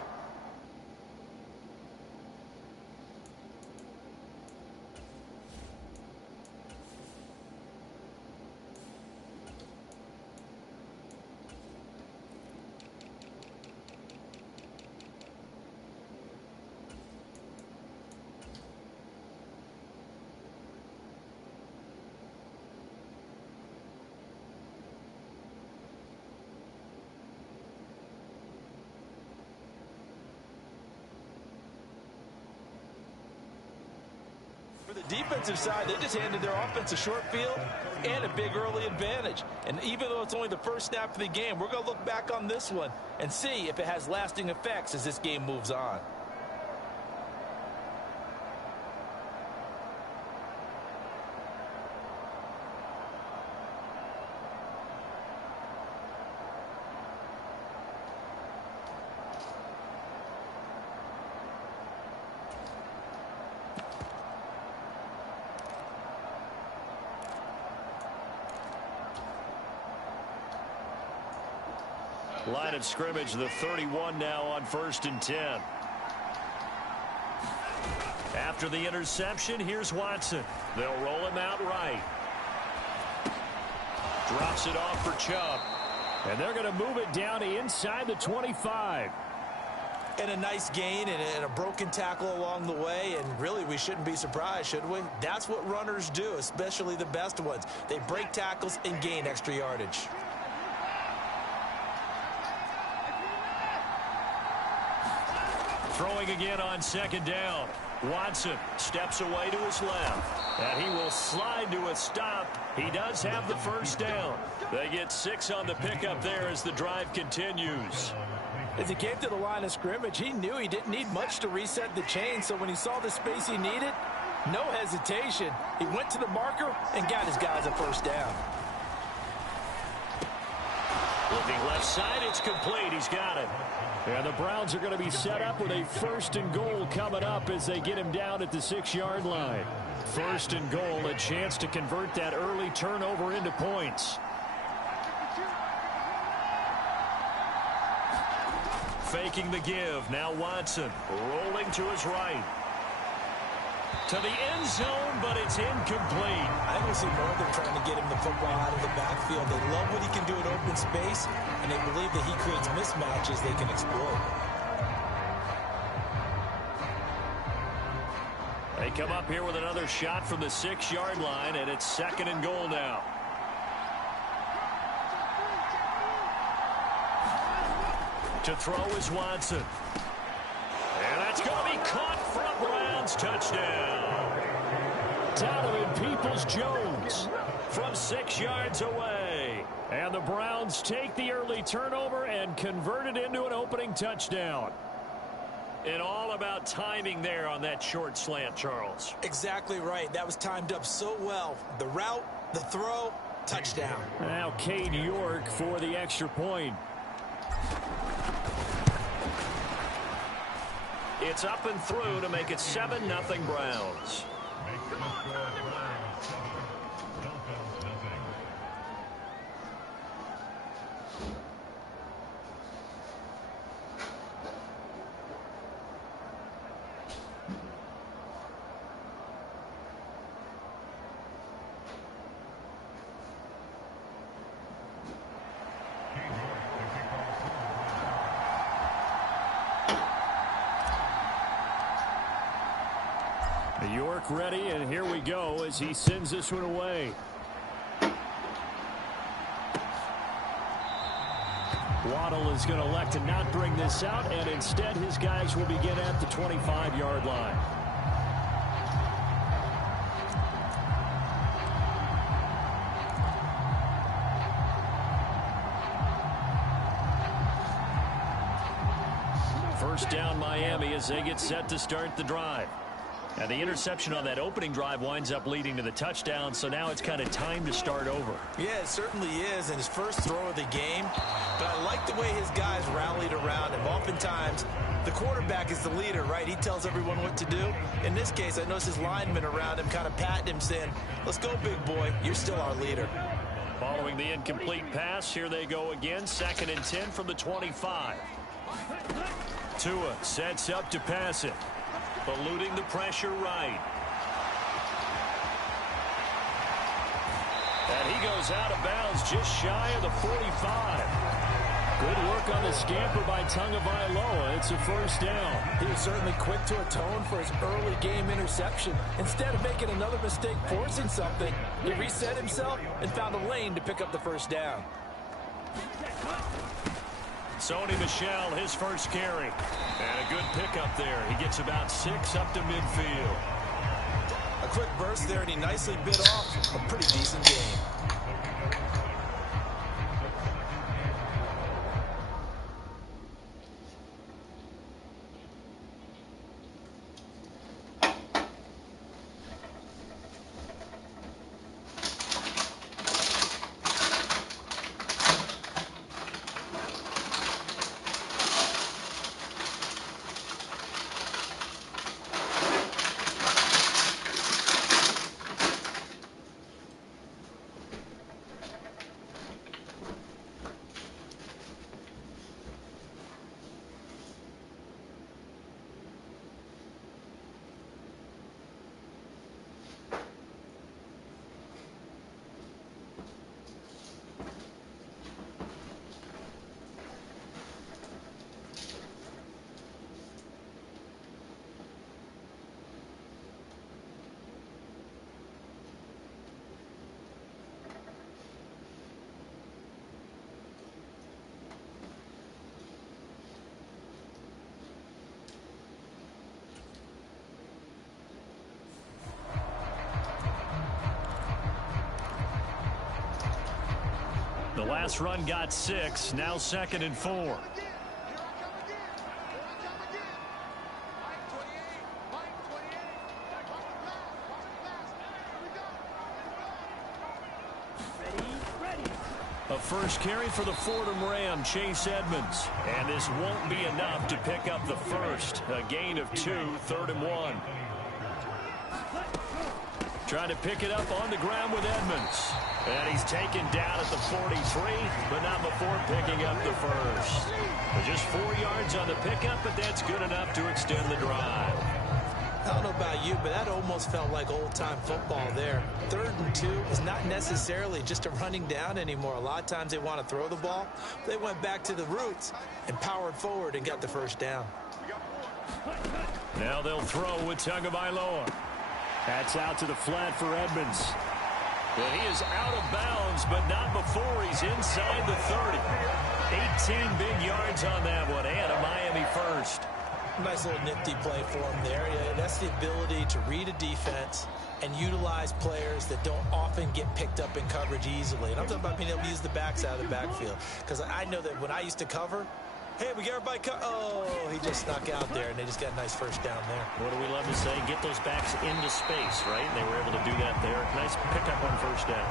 for the defensive side, they just handed their offense a short field and a big early advantage. And even though it's only the first snap of the game, we're going to look back on this one and see if it has lasting effects as this game moves on. Line of scrimmage, the 31 now on 1st and 10. After the interception, here's Watson. They'll roll him out right. Drops it off for Chubb. And they're going to move it down to inside the 25. And a nice gain and a broken tackle along the way, and really we shouldn't be surprised, should we? That's what runners do, especially the best ones. They break tackles and gain extra yardage. Throwing again on 2nd down. Watson steps away to his left. And he will slide to a stop. He does have the 1st down. They get 6 on the pickup there as the drive continues. As he came to the line of scrimmage, he knew he didn't need much to reset the chain. So when he saw the space he needed, no hesitation. He went to the marker and got his guys a 1st down. Looking left side, it's complete. He's got it. And the Browns are going to be set up with a 1st and goal coming up as they get him down at the 6-yard line. 1st and goal, a chance to convert that early turnover into points. Faking the give. Now Watson rolling to his right. To the end zone, but it's incomplete. I don't see more than trying to get him the football out of the backfield. They love what he can do in open space, and they believe that he creates mismatches they can exploit. They come up here with another shot from the 6-yard line, and it's 2nd and goal now. To throw is Watson. And that's going to be caught for a Browns touchdown. Donovan Peoples-Jones from 6 yards away. And the Browns take the early turnover and convert it into an opening touchdown. And all about timing there on that short slant, Charles. Exactly right. That was timed up so well. The route, the throw, touchdown. Now Cade York for the extra point. It's up and through to make it 7-0 Browns. York ready, and here we go as he sends this one away. Waddle is going to elect to not bring this out, and instead his guys will begin at the 25-yard line. First down Miami as they get set to start the drive. And the interception on that opening drive winds up leading to the touchdown, so now it's kind of time to start over. Yeah, it certainly is, and his first throw of the game. But I like the way his guys rallied around him. Oftentimes, the quarterback is the leader, right? He tells everyone what to do. In this case, I noticed his linemen around him kind of patting him, saying, let's go, big boy. You're still our leader. Following the incomplete pass, here they go again. 2nd and 10 from the 25. Tua sets up to pass it. Eluding the pressure right. And he goes out of bounds just shy of the 45. Good work on the scamper by Tagovailoa. It's a first down. He was certainly quick to atone for his early game interception. Instead of making another mistake forcing something, he reset himself and found a lane to pick up the first down. Sony Michel, his first carry. And a good pickup there. He gets about 6 up to midfield. A quick burst there, and he nicely bit off a pretty decent game. The last run got 6. Now 2nd and 4. A first carry for the Fordham Ram, Chase Edmonds. And this won't be enough to pick up the first. A gain of 2, 3rd and 1. Trying to pick it up on the ground with Edmonds. And he's taken down at the 43, but not before picking up the first. But just 4 yards on the pickup, but that's good enough to extend the drive. I don't know about you, but that almost felt like old-time football there. 3rd and 2 is not necessarily just a running down anymore. A lot of times they want to throw the ball. They went back to the roots and powered forward and got the first down. Now they'll throw with Tagovailoa. That's out to the flat for Edmonds. And he is out of bounds, but not before he's inside the 30. 18 big yards on that one, and a Miami first. Nice little nifty play for him there. Yeah, that's the ability to read a defense and utilize players that don't often get picked up in coverage easily. And I'm talking about being able to use the backs out of the backfield. Because I know that when I used to cover, hey, we got everybody oh, he just snuck out there, and they just got a nice first down there. What do we love to say? Get those backs into space, right? And they were able to do that there. Nice pickup on first down.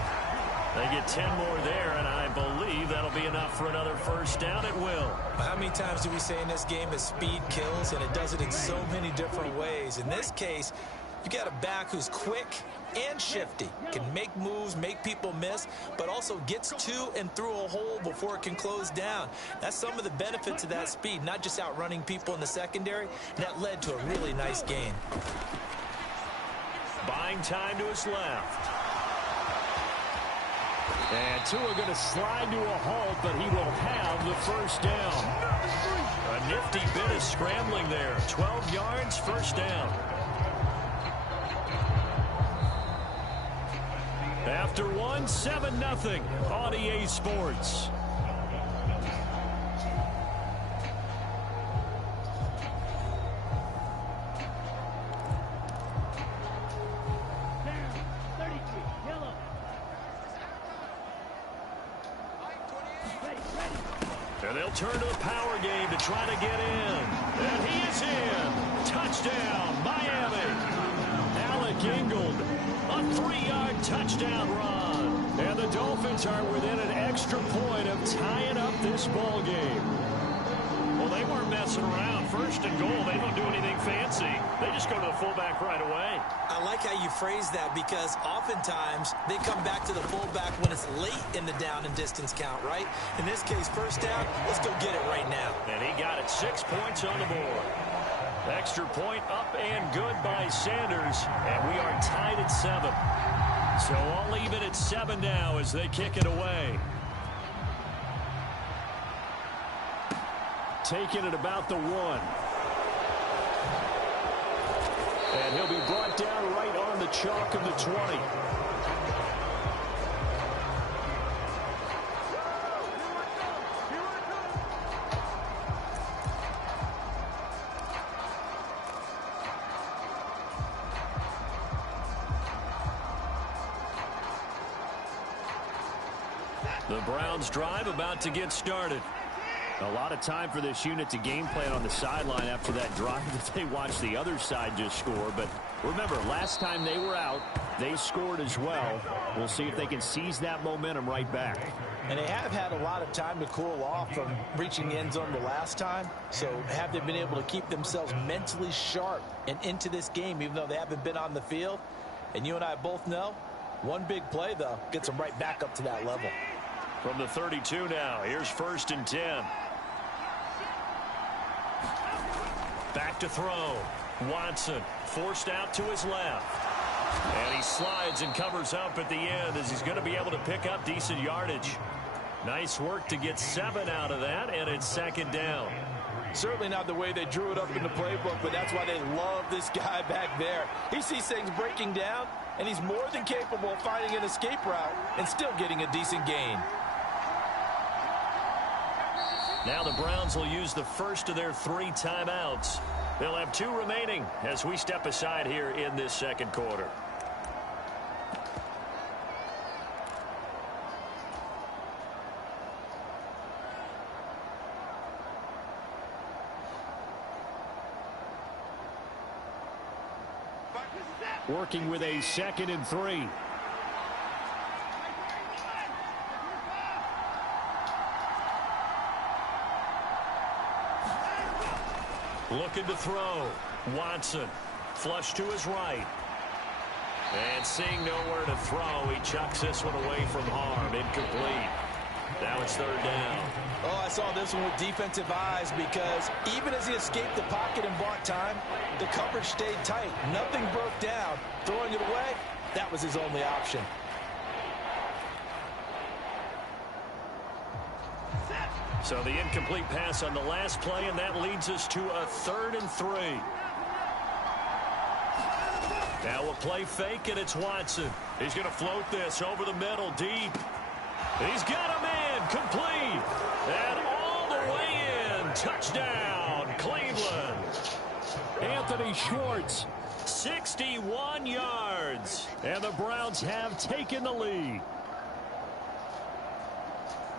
They get 10 more there, and I believe that'll be enough for another first down. It will. How many times do we say in this game that speed kills, and it does it in so many different ways? In this case, you got a back who's quick and shifty, can make moves, make people miss, but also gets to and through a hole before it can close down. That's some of the benefits of that speed, not just outrunning people in the secondary. And that led to a really nice gain. Buying time to his left. And Tua going to slide to a halt, but he will have the first down. A nifty bit of scrambling there. 12 yards, first down. After one, 7-0 on EA Sports. And they'll turn to a power game to try to get in. And he is in. Touchdown, Miami. McGingold. A 3-yard touchdown run. And the Dolphins are within an extra point of tying up this ball game. Well, they weren't messing around. First and goal, they don't do anything fancy. They just go to the fullback right away. I like how you phrase that because oftentimes they come back to the fullback when it's late in the down and distance count, right? In this case, first down, let's go get it right now. And he got it. 6 points on the board. Extra point up and good by Sanders. And we are tied at 7. So I'll leave it at 7 now as they kick it away. Taking it about the 1. And he'll be brought down right on the chalk of the 20. The Browns drive about to get started. A lot of time for this unit to game plan on the sideline after that drive that they watched the other side just score. But remember, last time they were out, they scored as well. We'll see if they can seize that momentum right back. And they have had a lot of time to cool off from reaching the end zone the last time. So have they been able to keep themselves mentally sharp and into this game, even though they haven't been on the field? And you and I both know, one big play, though, gets them right back up to that level. From the 32 now, here's 1st and 10. Back to throw. Watson forced out to his left. And he slides and covers up at the end as he's going to be able to pick up decent yardage. Nice work to get 7 out of that, and it's 2nd down. Certainly not the way they drew it up in the playbook, but that's why they love this guy back there. He sees things breaking down, and he's more than capable of finding an escape route and still getting a decent gain. Now the Browns will use the first of their 3 timeouts. They'll have 2 remaining as we step aside here in this 2nd quarter. Working with a 2nd and 3. Looking to throw. Watson. Flush to his right. And seeing nowhere to throw, he chucks this one away from harm. Incomplete. Now it's 3rd down. Oh, I saw this one with defensive eyes because even as he escaped the pocket and bought time, the coverage stayed tight. Nothing broke down. Throwing it away, that was his only option. So the incomplete pass on the last play, and that leads us to a 3rd and 3. Now a play fake, and it's Watson. He's going to float this over the middle, deep. He's got a man, complete. And all the way in. Touchdown, Cleveland. Anthony Schwartz, 61 yards. And the Browns have taken the lead.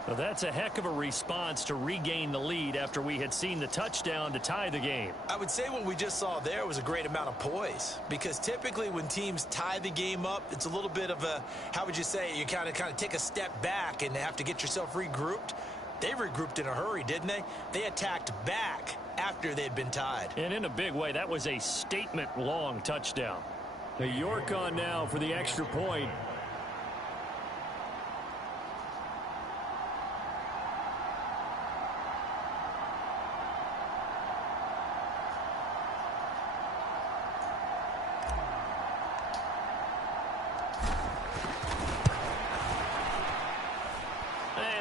Well, that's a heck of a response to regain the lead after we had seen the touchdown to tie the game. I would say what we just saw there was a great amount of poise because typically when teams tie the game up, it's a little bit of a, how would you say, you kind of take a step back and have to get yourself regrouped. They regrouped in a hurry, didn't they? They attacked back after they'd been tied. And in a big way, that was a statement-long touchdown. The York on now for the extra point.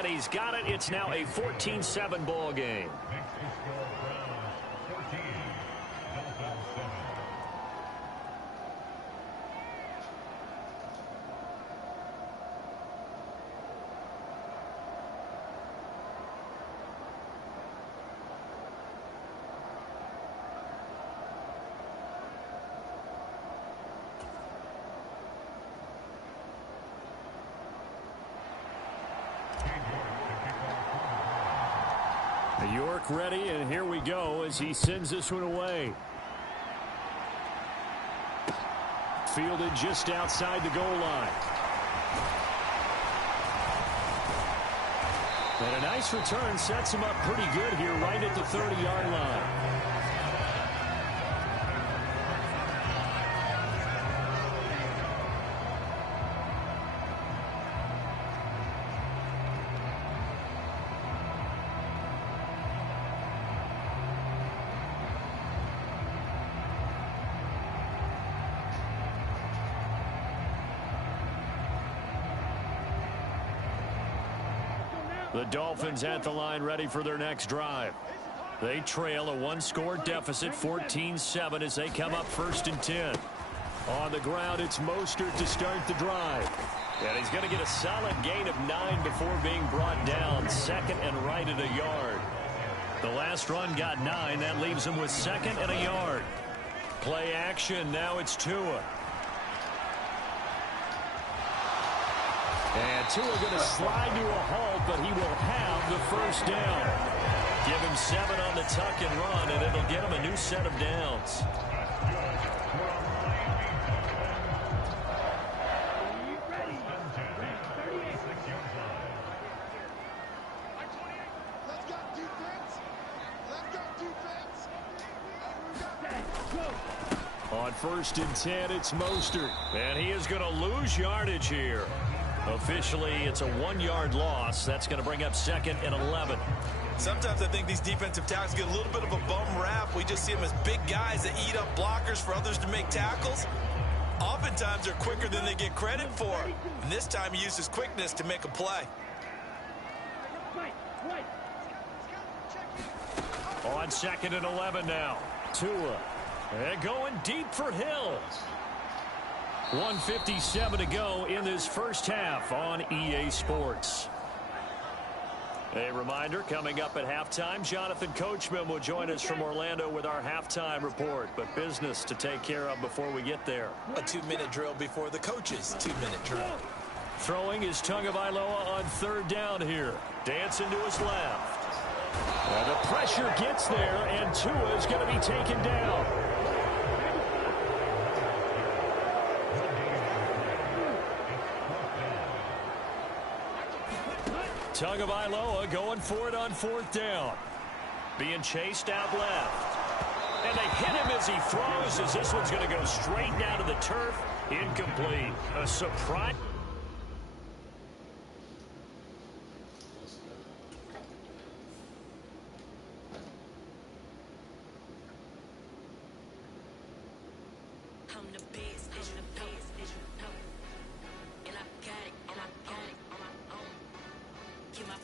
He's got it. It's now a 14-7 ball game. York ready, and here we go as he sends this one away. fielded just outside the goal line. And a nice return sets him up pretty good here right at the 30-yard line. The Dolphins at the line ready for their next drive. They trail a one-score deficit, 14-7, as they come up 1st and 10. On the ground, it's Mostert to start the drive. And he's going to get a solid gain of 9 before being brought down. 2nd and right at a yard. The last run got 9. That leaves him with 2nd and a yard. Play action. Now it's Tua. And Tua going to slide to a halt, but he will have the first down. Give him 7 on the tuck and run, and it'll get him a new set of downs. On 1st and 10, it's Mostert, and he is going to lose yardage here. Officially, it's a 1-yard loss. That's going to bring up 2nd and 11. Sometimes I think these defensive tackles get a little bit of a bum rap. We just see them as big guys that eat up blockers for others to make tackles. Oftentimes, they're quicker than they get credit for. And this time, he uses quickness to make a play. On 2nd and 11 now. Tua. And going deep for Hill. 1:57 to go in this first half on EA Sports. A reminder, coming up at halftime, Jonathan Coachman will join us from Orlando with our halftime report. But business to take care of before we get there. A 2-minute drill before the coach's 2-minute drill. Throwing is Tagovailoa on 3rd down here. Dancing to his left. And the pressure gets there, and Tua is going to be taken down. Tagovailoa going for it on 4th down. Being chased out left. And they hit him as he throws, as this one's going to go straight down to the turf. Incomplete. A surprise. I'm the best, and I got it on my own. Keep my